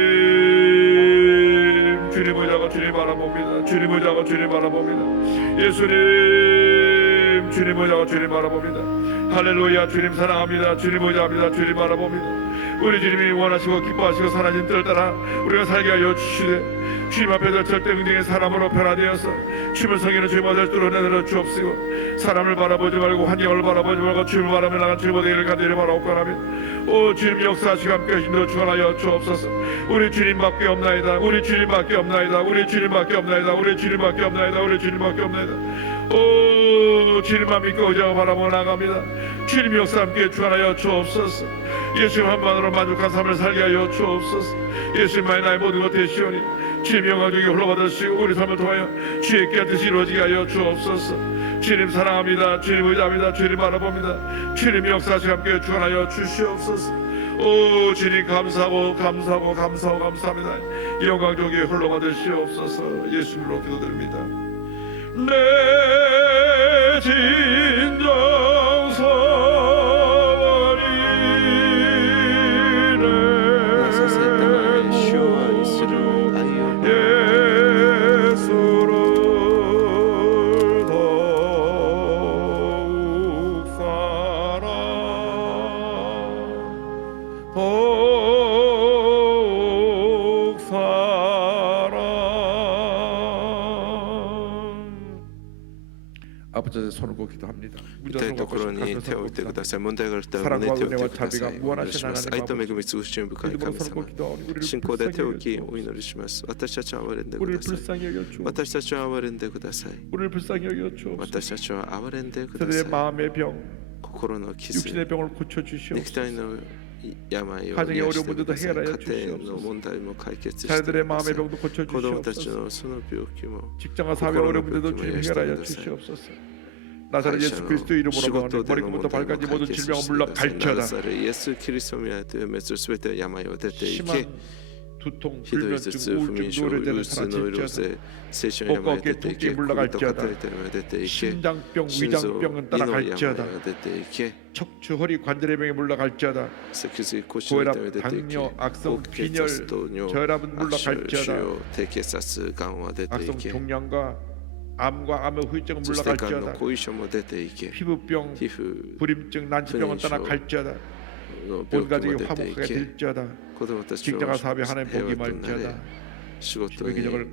주님 의지하고 주님 바라봅니다. 주님 의지하고 주님 바라봅니다. 예수님 주님 의지하고 주님 바라봅니다. 할렐루야 주님 사랑합니다. 주님 의지합니다. 주님 바라봅니다. 우리 주님이 원하시고 기뻐하시고 사랑하신 뜻을 따라 우리가 살게 하여 주시되 주님 앞에서 절대 긍정의 사람으로 변화되어서 주님을 섬기는 주님 아들 뚫어내려 주옵시고 사람을 바라보지 말고 환경을 바라보지 말고 주님을 바라며 나간 주님 되기를 간절히 바라옵고나면 오 주님 역사하시고 함께 하심으로 축원하여 주옵소서. 우리 주님밖에 없나이다. 우리 주님밖에 없나이다. 우리 주님밖에 없나이다. 우리 주님밖에 없나이다. 우리 주님밖에 없나이다. 오 주님만 믿고 의지하고 바라보며 나갑니다. 주님 역사 함께 축원하여 주옵소서. 예수님 한만으로 만족한 삶을 살게 하여 주옵소서. 예수님만이 나의 모든 것 되시오니 주님 영광 중에 홀로 받으시고 우리 삶을 통하여 주의 깨끗이 이루어지게 하여 주옵소서. 주님 사랑합니다. 주님 의지합니다. 주님 바라봅니다. 주님 역사하시고 함께 축원하여 주시옵소서. 오 주님 감사하고 감사하고 감사하고 감사합니다. 영광 중에 홀로 받으시옵소서. 예수님으로 기도드립니다. 내 아버지의 손을 꼭 기도합니다. 見たいところに手を置いてください。問題があったら胸に手を置いてください。お祈りします。愛と恵み尽くしの深い神様。信仰で手を置きお祈りします。私たちを憐れんでください。私たちを憐れんでください。私たちを憐れんでください。 마음의 병, 心の傷、 육신의 병을 고쳐 肉 주시옵소서. 体の病を 가정의 癒してく 어려움도 ださい。 해결하여 家庭の 주시옵소서. 問題も解決してく 자녀들의 ださ 마음의 い。 병도 고쳐 子供たち 주시옵소서. のその病気も 직장과 사회 어려움들도 주님 해결하여 주시옵소서. 나사렛 예수 그리스도 이름으로 명하니 머리부터 발까지 모든 질병을 물러갈지어다. イエス・キリストの皆によって滅すべての病を出てい 심한 け。 두통, ひどい頭痛、 불면증, 不眠 우울증, 症、う 노래되는 つの色 사라질지어다. 性症の病が出ていけ、 어깨 首と 물러갈지어다. 肩痛みが出ていけ、 심장병, 心臓、 위장병은 胃の病 따라갈지어다. が出ていけ、 척추, 허리, 관절의 병이 물러갈지어다. 脊髄、腰の痛みが 고혈압, 出ていけ、 당뇨, 악성, 高血圧、 빈혈, 糖尿、 저혈압은 悪臭、腫 물러갈지어다. 瘍、低血圧、がんは出てい 악성 け、 종양과 암과 암의 후유증은 そしてがんの 물러갈지어다. 後遺症も出ていけ、 피부병, 皮膚 불임증, 난치병은 불임증, 떠나갈지어다. の 온 病気も 가족이 出てい 화목하게 け、 될지어다. 子供たちの 직장과 사업에 하나님 平 복이 和となれ、 말지어다. 仕事 주의 に 기적을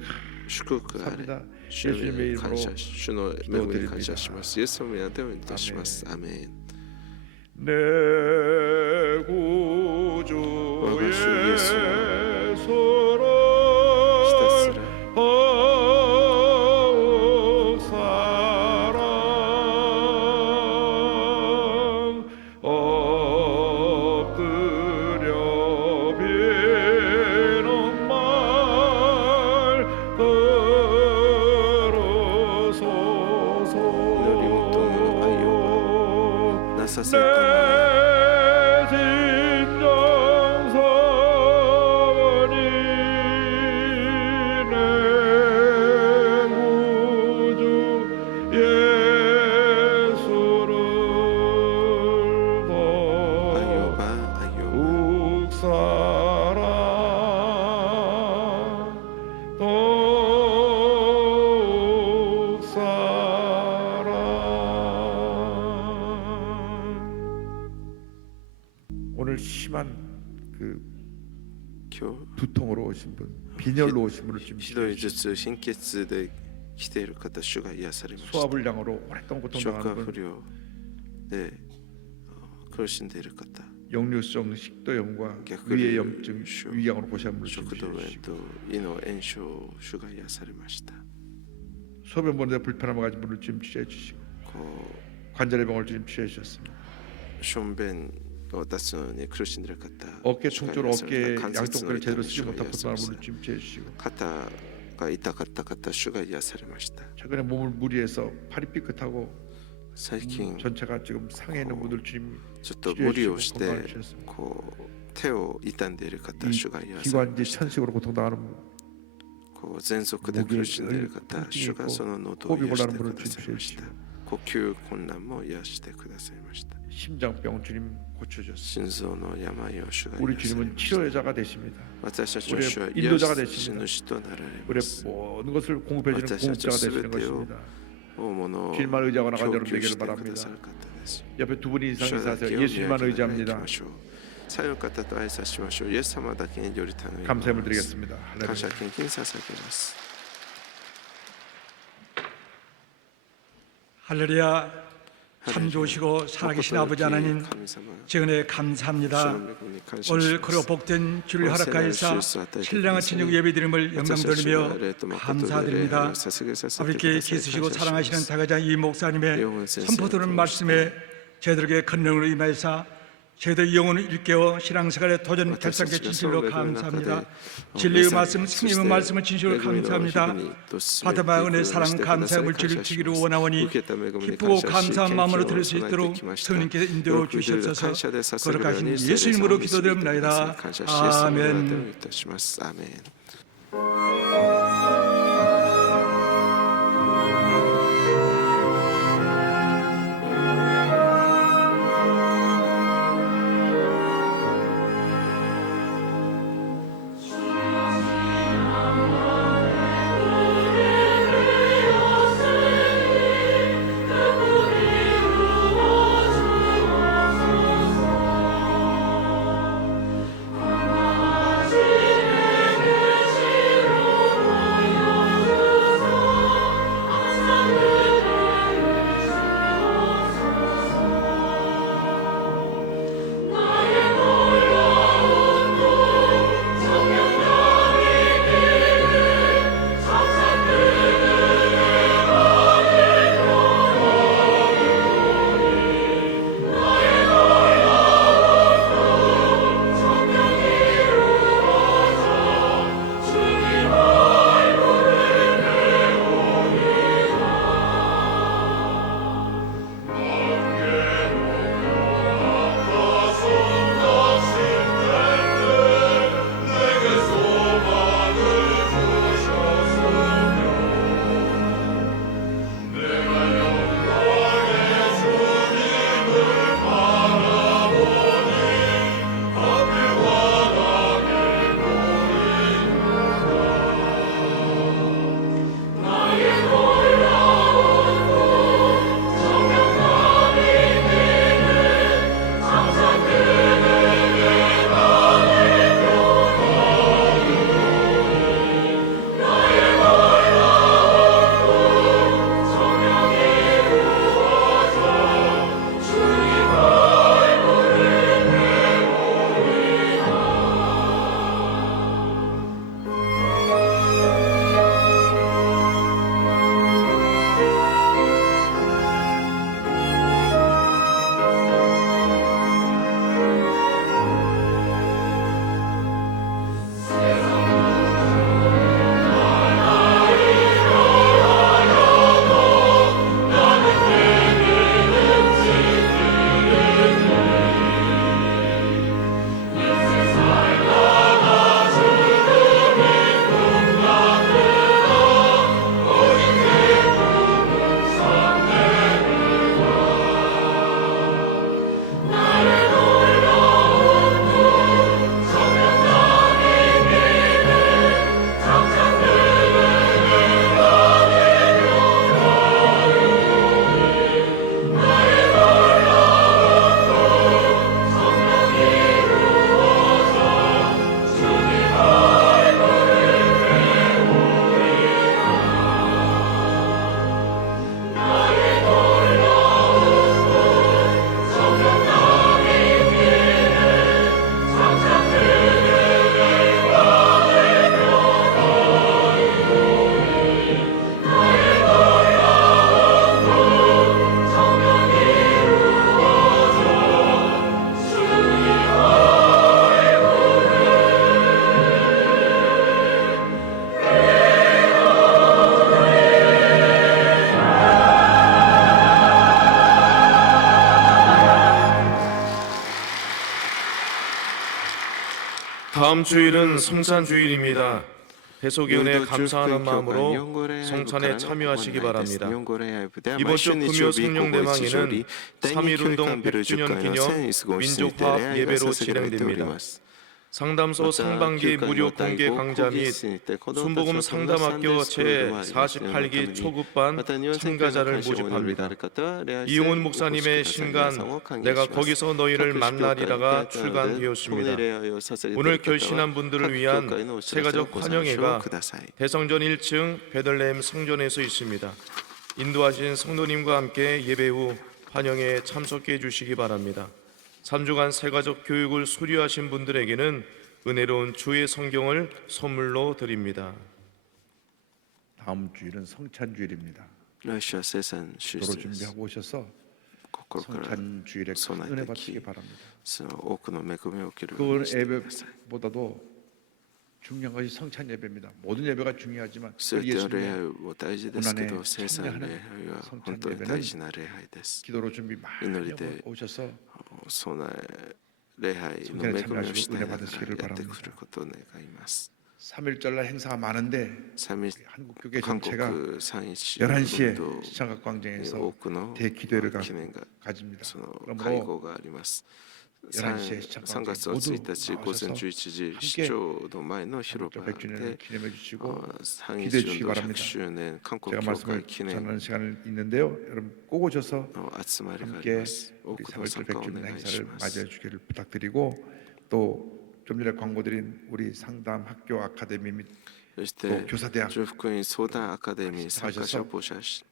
祝福あれ。 삽니다. 主の 예수님의 感 이름으로 謝、主の恵みに感謝します。イエス様の皆でお祈りいたします。アメン。 내 구주 我が主イエスを 예수를 ひたすら 사랑 엎드려 비는 말 들으소서 祈り求める愛をなさせ 내 たまえ 진정서원이 내 구주 예수를 아요바 아요바 더욱 사랑 오늘 심한 그 今日 두통으로 오신 분, 빈혈로 오신 분을 좀 ひどい 치료해 頭痛貧血で来ている方主が癒されました 소화불량으로 오랫동안 消化 고통당하는 不 분, 良で苦しんでいる方 역류성 식도염과逆流 위의 염증, 쇼. 위궤양으로 고시한 분을 좀 食道炎 치료해 と胃の炎症主が癒されました 소변 보는데 불편함을 가진 분을 좀 치료해 주시고 こ 관절의 병을 좀 치료해 주셨습니다. うしょんべんを出すのに苦しんでいる方 어깨 主が 통증으로 癒され 어깨 た関節の 양쪽 뼈를 痛 제대로 み 쓰지 主が 못하고 癒され 고통하는 ました 분을 좀 치료해 주시고 肩が痛かった方主が癒されました 최근에 몸을 무리해서 팔이 삐끗하고 最近 전체가 지금 상해 있는 분들 주님 ちょっと 치료해 無理を 주시고 して 건강을 주셨습니다. こう手を痛んでいる方 이 主が癒されま 기관지 した 천식으로 고통당하는 분, こう喘息で苦しんでいる方主がその喉を癒してくださいました呼吸困難も癒してくださいました 심장병 주님 고쳐주셨습니다. 心臓の病を主が 우리 癒され 주님은 ました 치료자가 되십니다. 私たちの主は 우리의 癒 인도자가 し 되십니다. 主となられ 우리 ます 모든 것을 공급해 주는 공급자가 되시는 것입니다. 大物を 주님만 의지하고 나간 供 여러분 給 되기를 してくだ 바랍니다. さる方です 옆에 두 분이 이상 主だけ 인사하세요. を見上げ 예수님만 ながら行き 의지합니다. ましょうさよの方と挨拶しましょうイエス様だけにより頼みます 감사함을 드리겠습니다. 感 할렐루야. 謝献金捧げます 할렐루야. 참 좋으시고 살아계신 아버지 하나님, 지은에 감사합니다. 오늘 그로 복된 주를 허락하여서 신령한 저녁 예배드림을 영광돌리며 감사드립니다. 아버지께 기수시고 사랑하시는 다가장 이 목사님의 선포되는 말씀에 저희들에게 권능으로 임하여서 저희들 영혼을 일깨워 신앙생활에 도전 결단케 진실로 감사합니다. 진리의 말씀, 승리의 말씀을 진실로 감사합니다. 받아봐 은혜, 사랑, 감사의 물질을 주기를 원하오니 기쁘고 감사한 마음으로 들을 수 있도록 성령께서 인도해 주시옵소서. 거룩하신 예수님으로 기도드립니다. 아멘. 아멘. 다음 주일은 성찬 주일입니다. 대속의 은혜 감사하는 마음으로 성찬에 참여하시기 바랍니다. 이번 주 금요 성령 대망회는 3.1운동 100주년 기념 민족화합 예배로 진행됩니다. 상담소 상반기 무료 공개 강좌 및 순복음 상담학교 제48기 초급반 참가자를 모집합니다. 이용훈 목사님의 신간 내가 거기서 너희를 만나리라가 출간되었습니다. 오늘 결신한 분들을 위한 세가족 환영회가 대성전 1층 베들레헴 성전에서 있습니다. 인도하신 성도님과 함께 예배 후 환영회에 참석해 주시기 바랍니다. 3주간 세가족 교육을 수료하신 분들에게는 은혜로운 주의 성경을 선물로 드립니다. 다음 주일은 성찬 주일입니다. 来週は生産主 도로 日です 준비하고 오셔서 心から 성찬 주일에 큰 備 은혜 えて 받으시기 き 바랍니다. その多くの恵みを受けるよう 그 にしてください 예배보다도 중요한 것이 성찬 예배입니다. 모든 예배가 중요하지만 全ての礼 예수님의 拝も大事ですけど 고난에 生産礼拝は 참여하는 本当に大事な礼拝です 기도로 준비 많이祈り 하고 で 오셔서 備え礼拝の恵みをしてやってくることを願います 3.1절날 행사가 많은데 3일 한국교회 韓 전체가 国3.1 11시에 運動 시장각 多 광장에서 くの 대기도회를 記念が 가집니다. その会 그러므로 合があります 11시에 시장 3月の1日午前11時市長の前の広場 100주년을 で 기념해 주시고 3.1 기대해 주시기 運動 바랍니다. 100周年韓国 제가 教会 말씀을 記念 전하는 시간이 있는데요. 여러분 꼭 오셔서 の集まりがあり 함께 ます多 우리 くの参 3.1절 加をお 100주년 願いし 행사를 ます 맞이해 주기를 부탁드리고 또 좀 전에 광고드린 우리 상담 학교 아카데미 및 そし 또 て 교사대학 中福音相談アカデミー参加者を募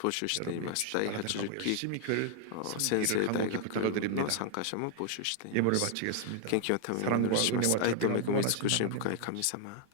集してい 여러분이 ます第 따라가고 80期 열심히 글 先 성기를 生大 간곡히 学 부탁을 드립니다. の参加者も募集していま 예물을 す 바치겠습니다. 研究のためにお祈りします愛と恵み尽くし深い神様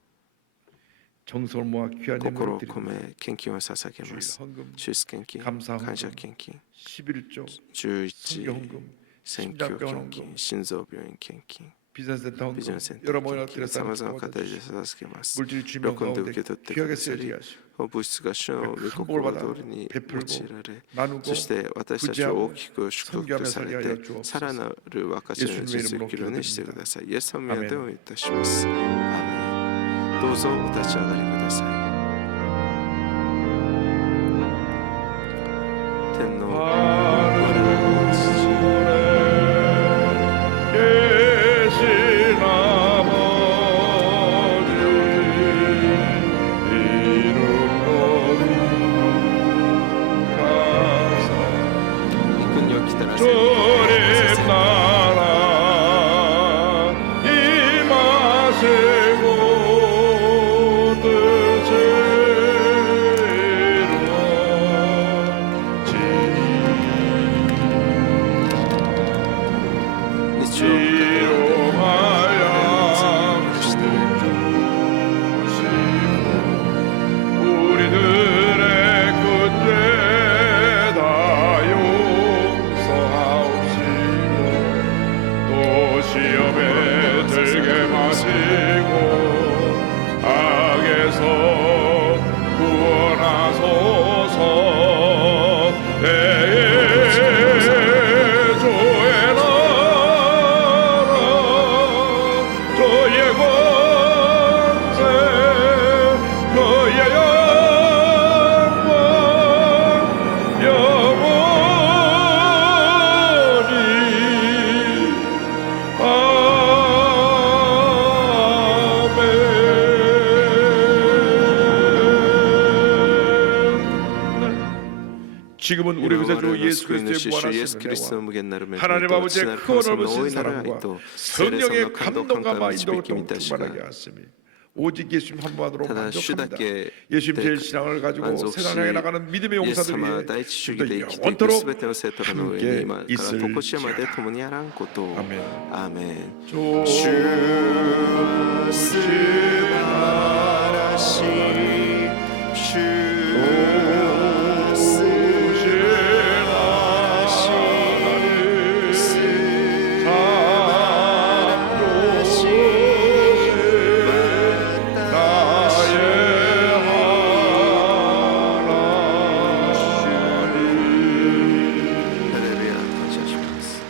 정성을 모아 귀한 心 예물을 を込 드립니다. め献金を捧げます 주일 헌금, 出献金 감사 헌금, 感謝献金 11조, 11 성경헌금, 選挙献 심장병원 金 헌금, 心臓病院献金 비전센터 ビジョ 헌금 ンセンタ 여러 ー 모여 献金さまざまな 드렸다는 形で授けます 물질 주명 喜んで 가운데 受け取ってく 귀하게 ださり 쓰여지게 하시고 物質が主の御 큰 心 복을 通り 받아 に用い 베풀고 られ 나누고 そして私たちを大きく祝福され 선교하며 て 살게 하여 さらなる分かちの 예수님의 実 이름으로 を生きるようにしてくださいイエス様の名でお祈りいたしますアーメンどうぞお立ち上がりください天皇我らの父 계신 아버지 이름 거룩하사 御国を来たら 주님 나라 임하시고 뜻이 이루어지니 日曜日から 우리들의 근죄 다 용서하옵시고 또 시험에 들게 마시고 악에서 구원하소서 주의 나라 주의 권세 그의 영광 영원히 아멘. 지금은 우리 구세주 예수 그리스도의 イエスキリストの 무한하신 無限なる恵みと 하나님 아버지의 父なる 큰 神様 언어를 の大い 신 なる愛 사랑과 と 성령의 感動感 감동과 化導 인도를 き満たしが 충만하게 하시니 오직 예수님 한 분만으로 ただ主だ 만족합니다. け 예수님 で 제일 신앙을 가지고 満足し 세상을 향해 나가는 믿음의 イエス 용사들이 様第一主義で生きていく 영원토록 すべての生徒らの上に今からとこしえまで共にあらんことを 아멘. アーメン 주 主は素晴らしい主は素晴らしい素晴らしい私ハレルヤ感謝します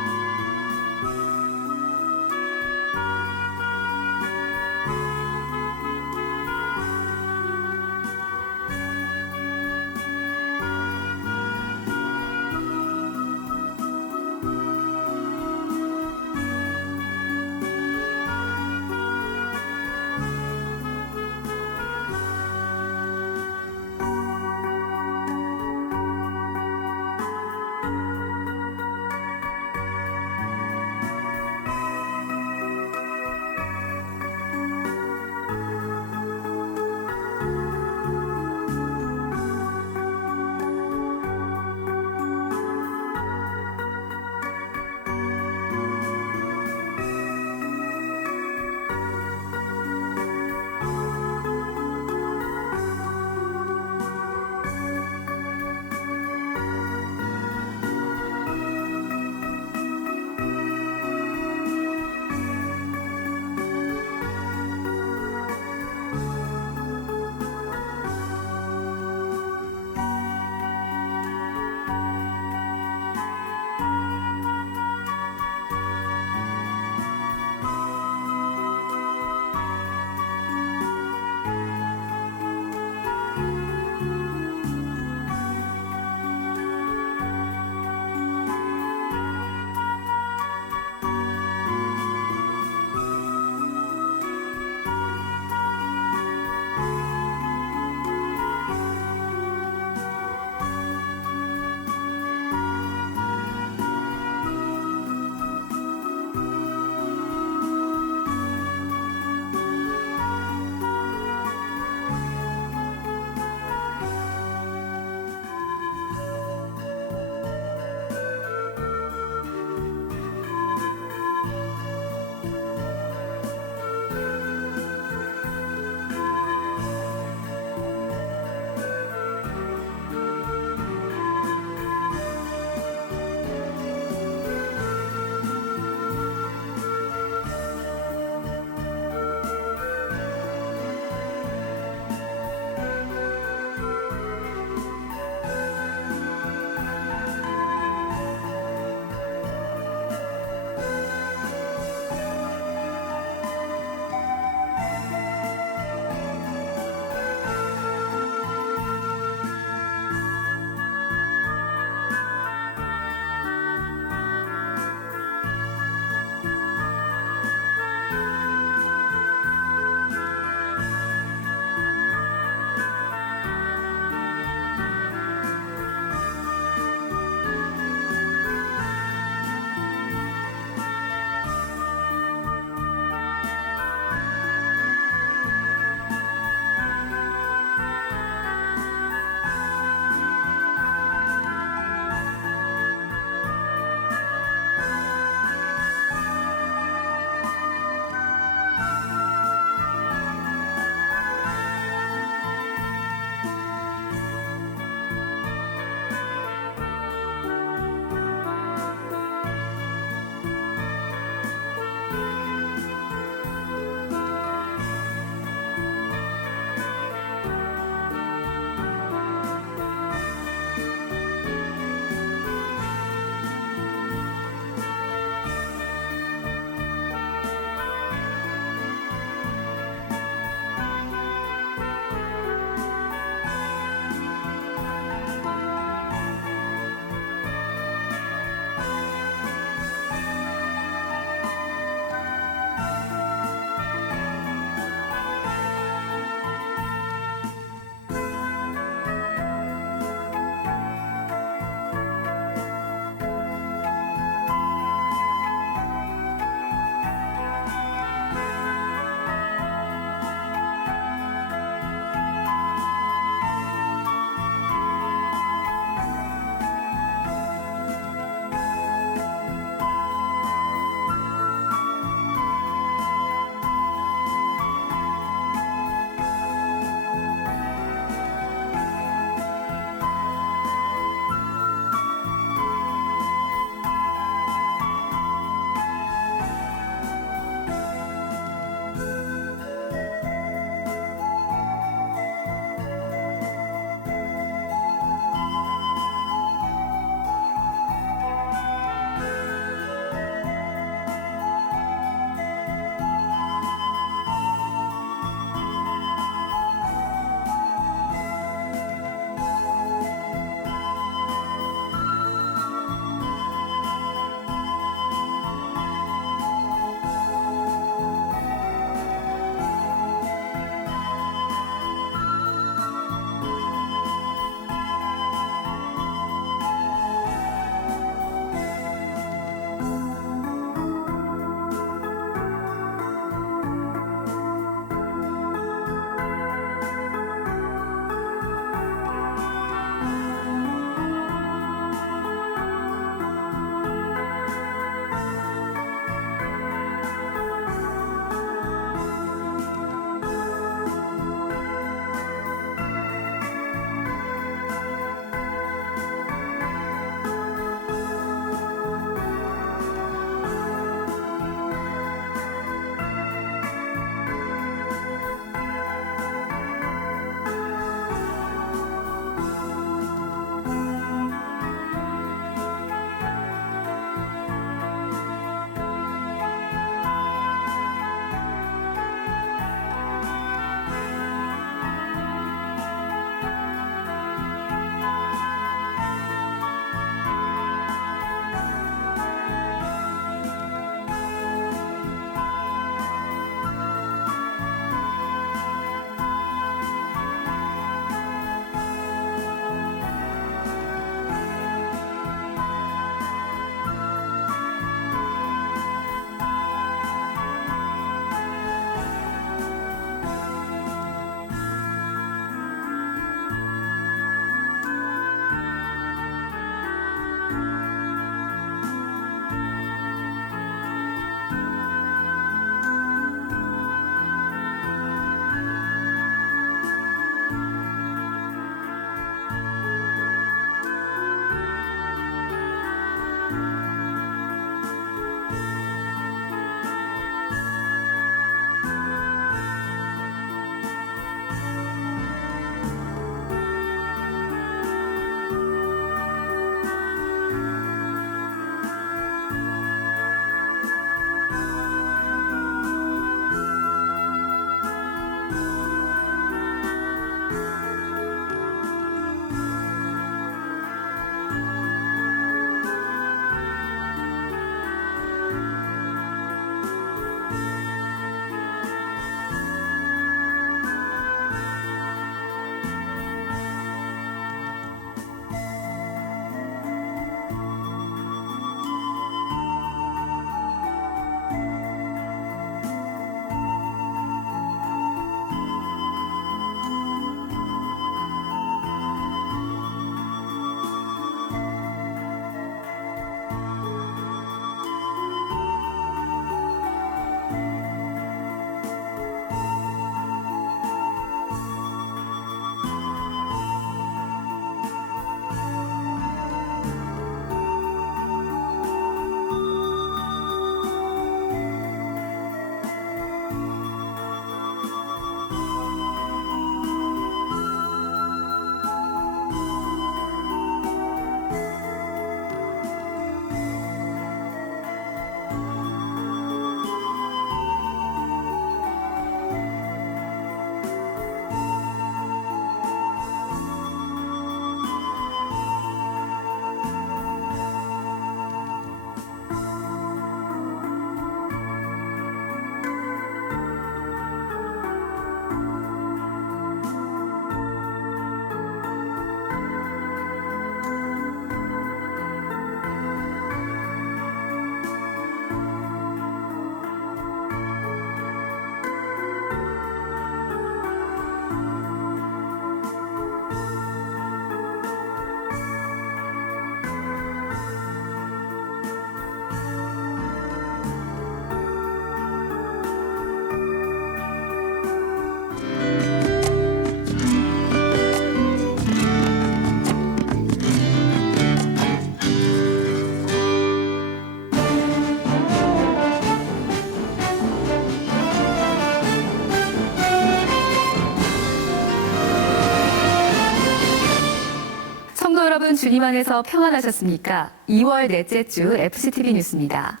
주님 안에서 평안하셨습니까? 2월 넷째 주 FCTV 뉴스입니다.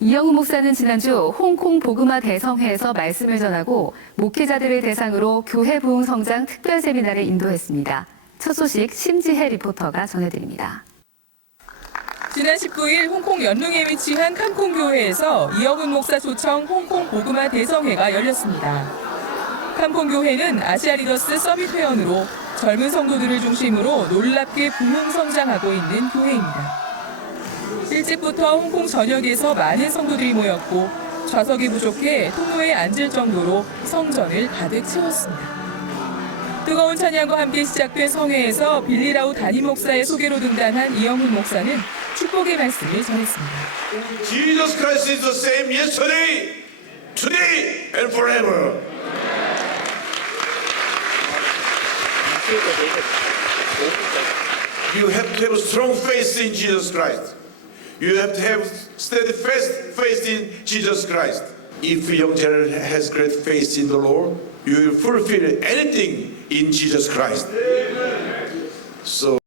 이영우 목사는 지난주 홍콩 복음화 대성회에서 말씀을 전하고 목회자들을 대상으로 교회 부흥 성장 특별 세미나를 인도했습니다. 첫 소식 심지혜 리포터가 전해드립니다. 지난 19일 홍콩 연릉에 위치한 캄콩 교회에서 이영훈 목사 초청 홍콩 복음화 대성회가 열렸습니다. 캄콩 교회는 아시아 리더스 서밋 회원으로 젊은 성도들을 중심으로 놀랍게 부흥 성장하고 있는 교회입니다. 일찍부터 홍콩 전역에서 많은 성도들이 모였고 좌석이 부족해 통로에 앉을 정도로 성전을 가득 채웠습니다. 뜨거운 찬양과 함께 시작된 성회에서 빌리라우 담임 목사의 소개로 등단한 이영훈 목사는 축복의 말씀을 전했습니다. Jesus Christ is the same yesterday, today, and forever. You have to have a strong faith in Jesus Christ. You have to have steadfast faith in Jesus Christ. If young general has great faith in the Lord, you will fulfill anything in Jesus Christ. So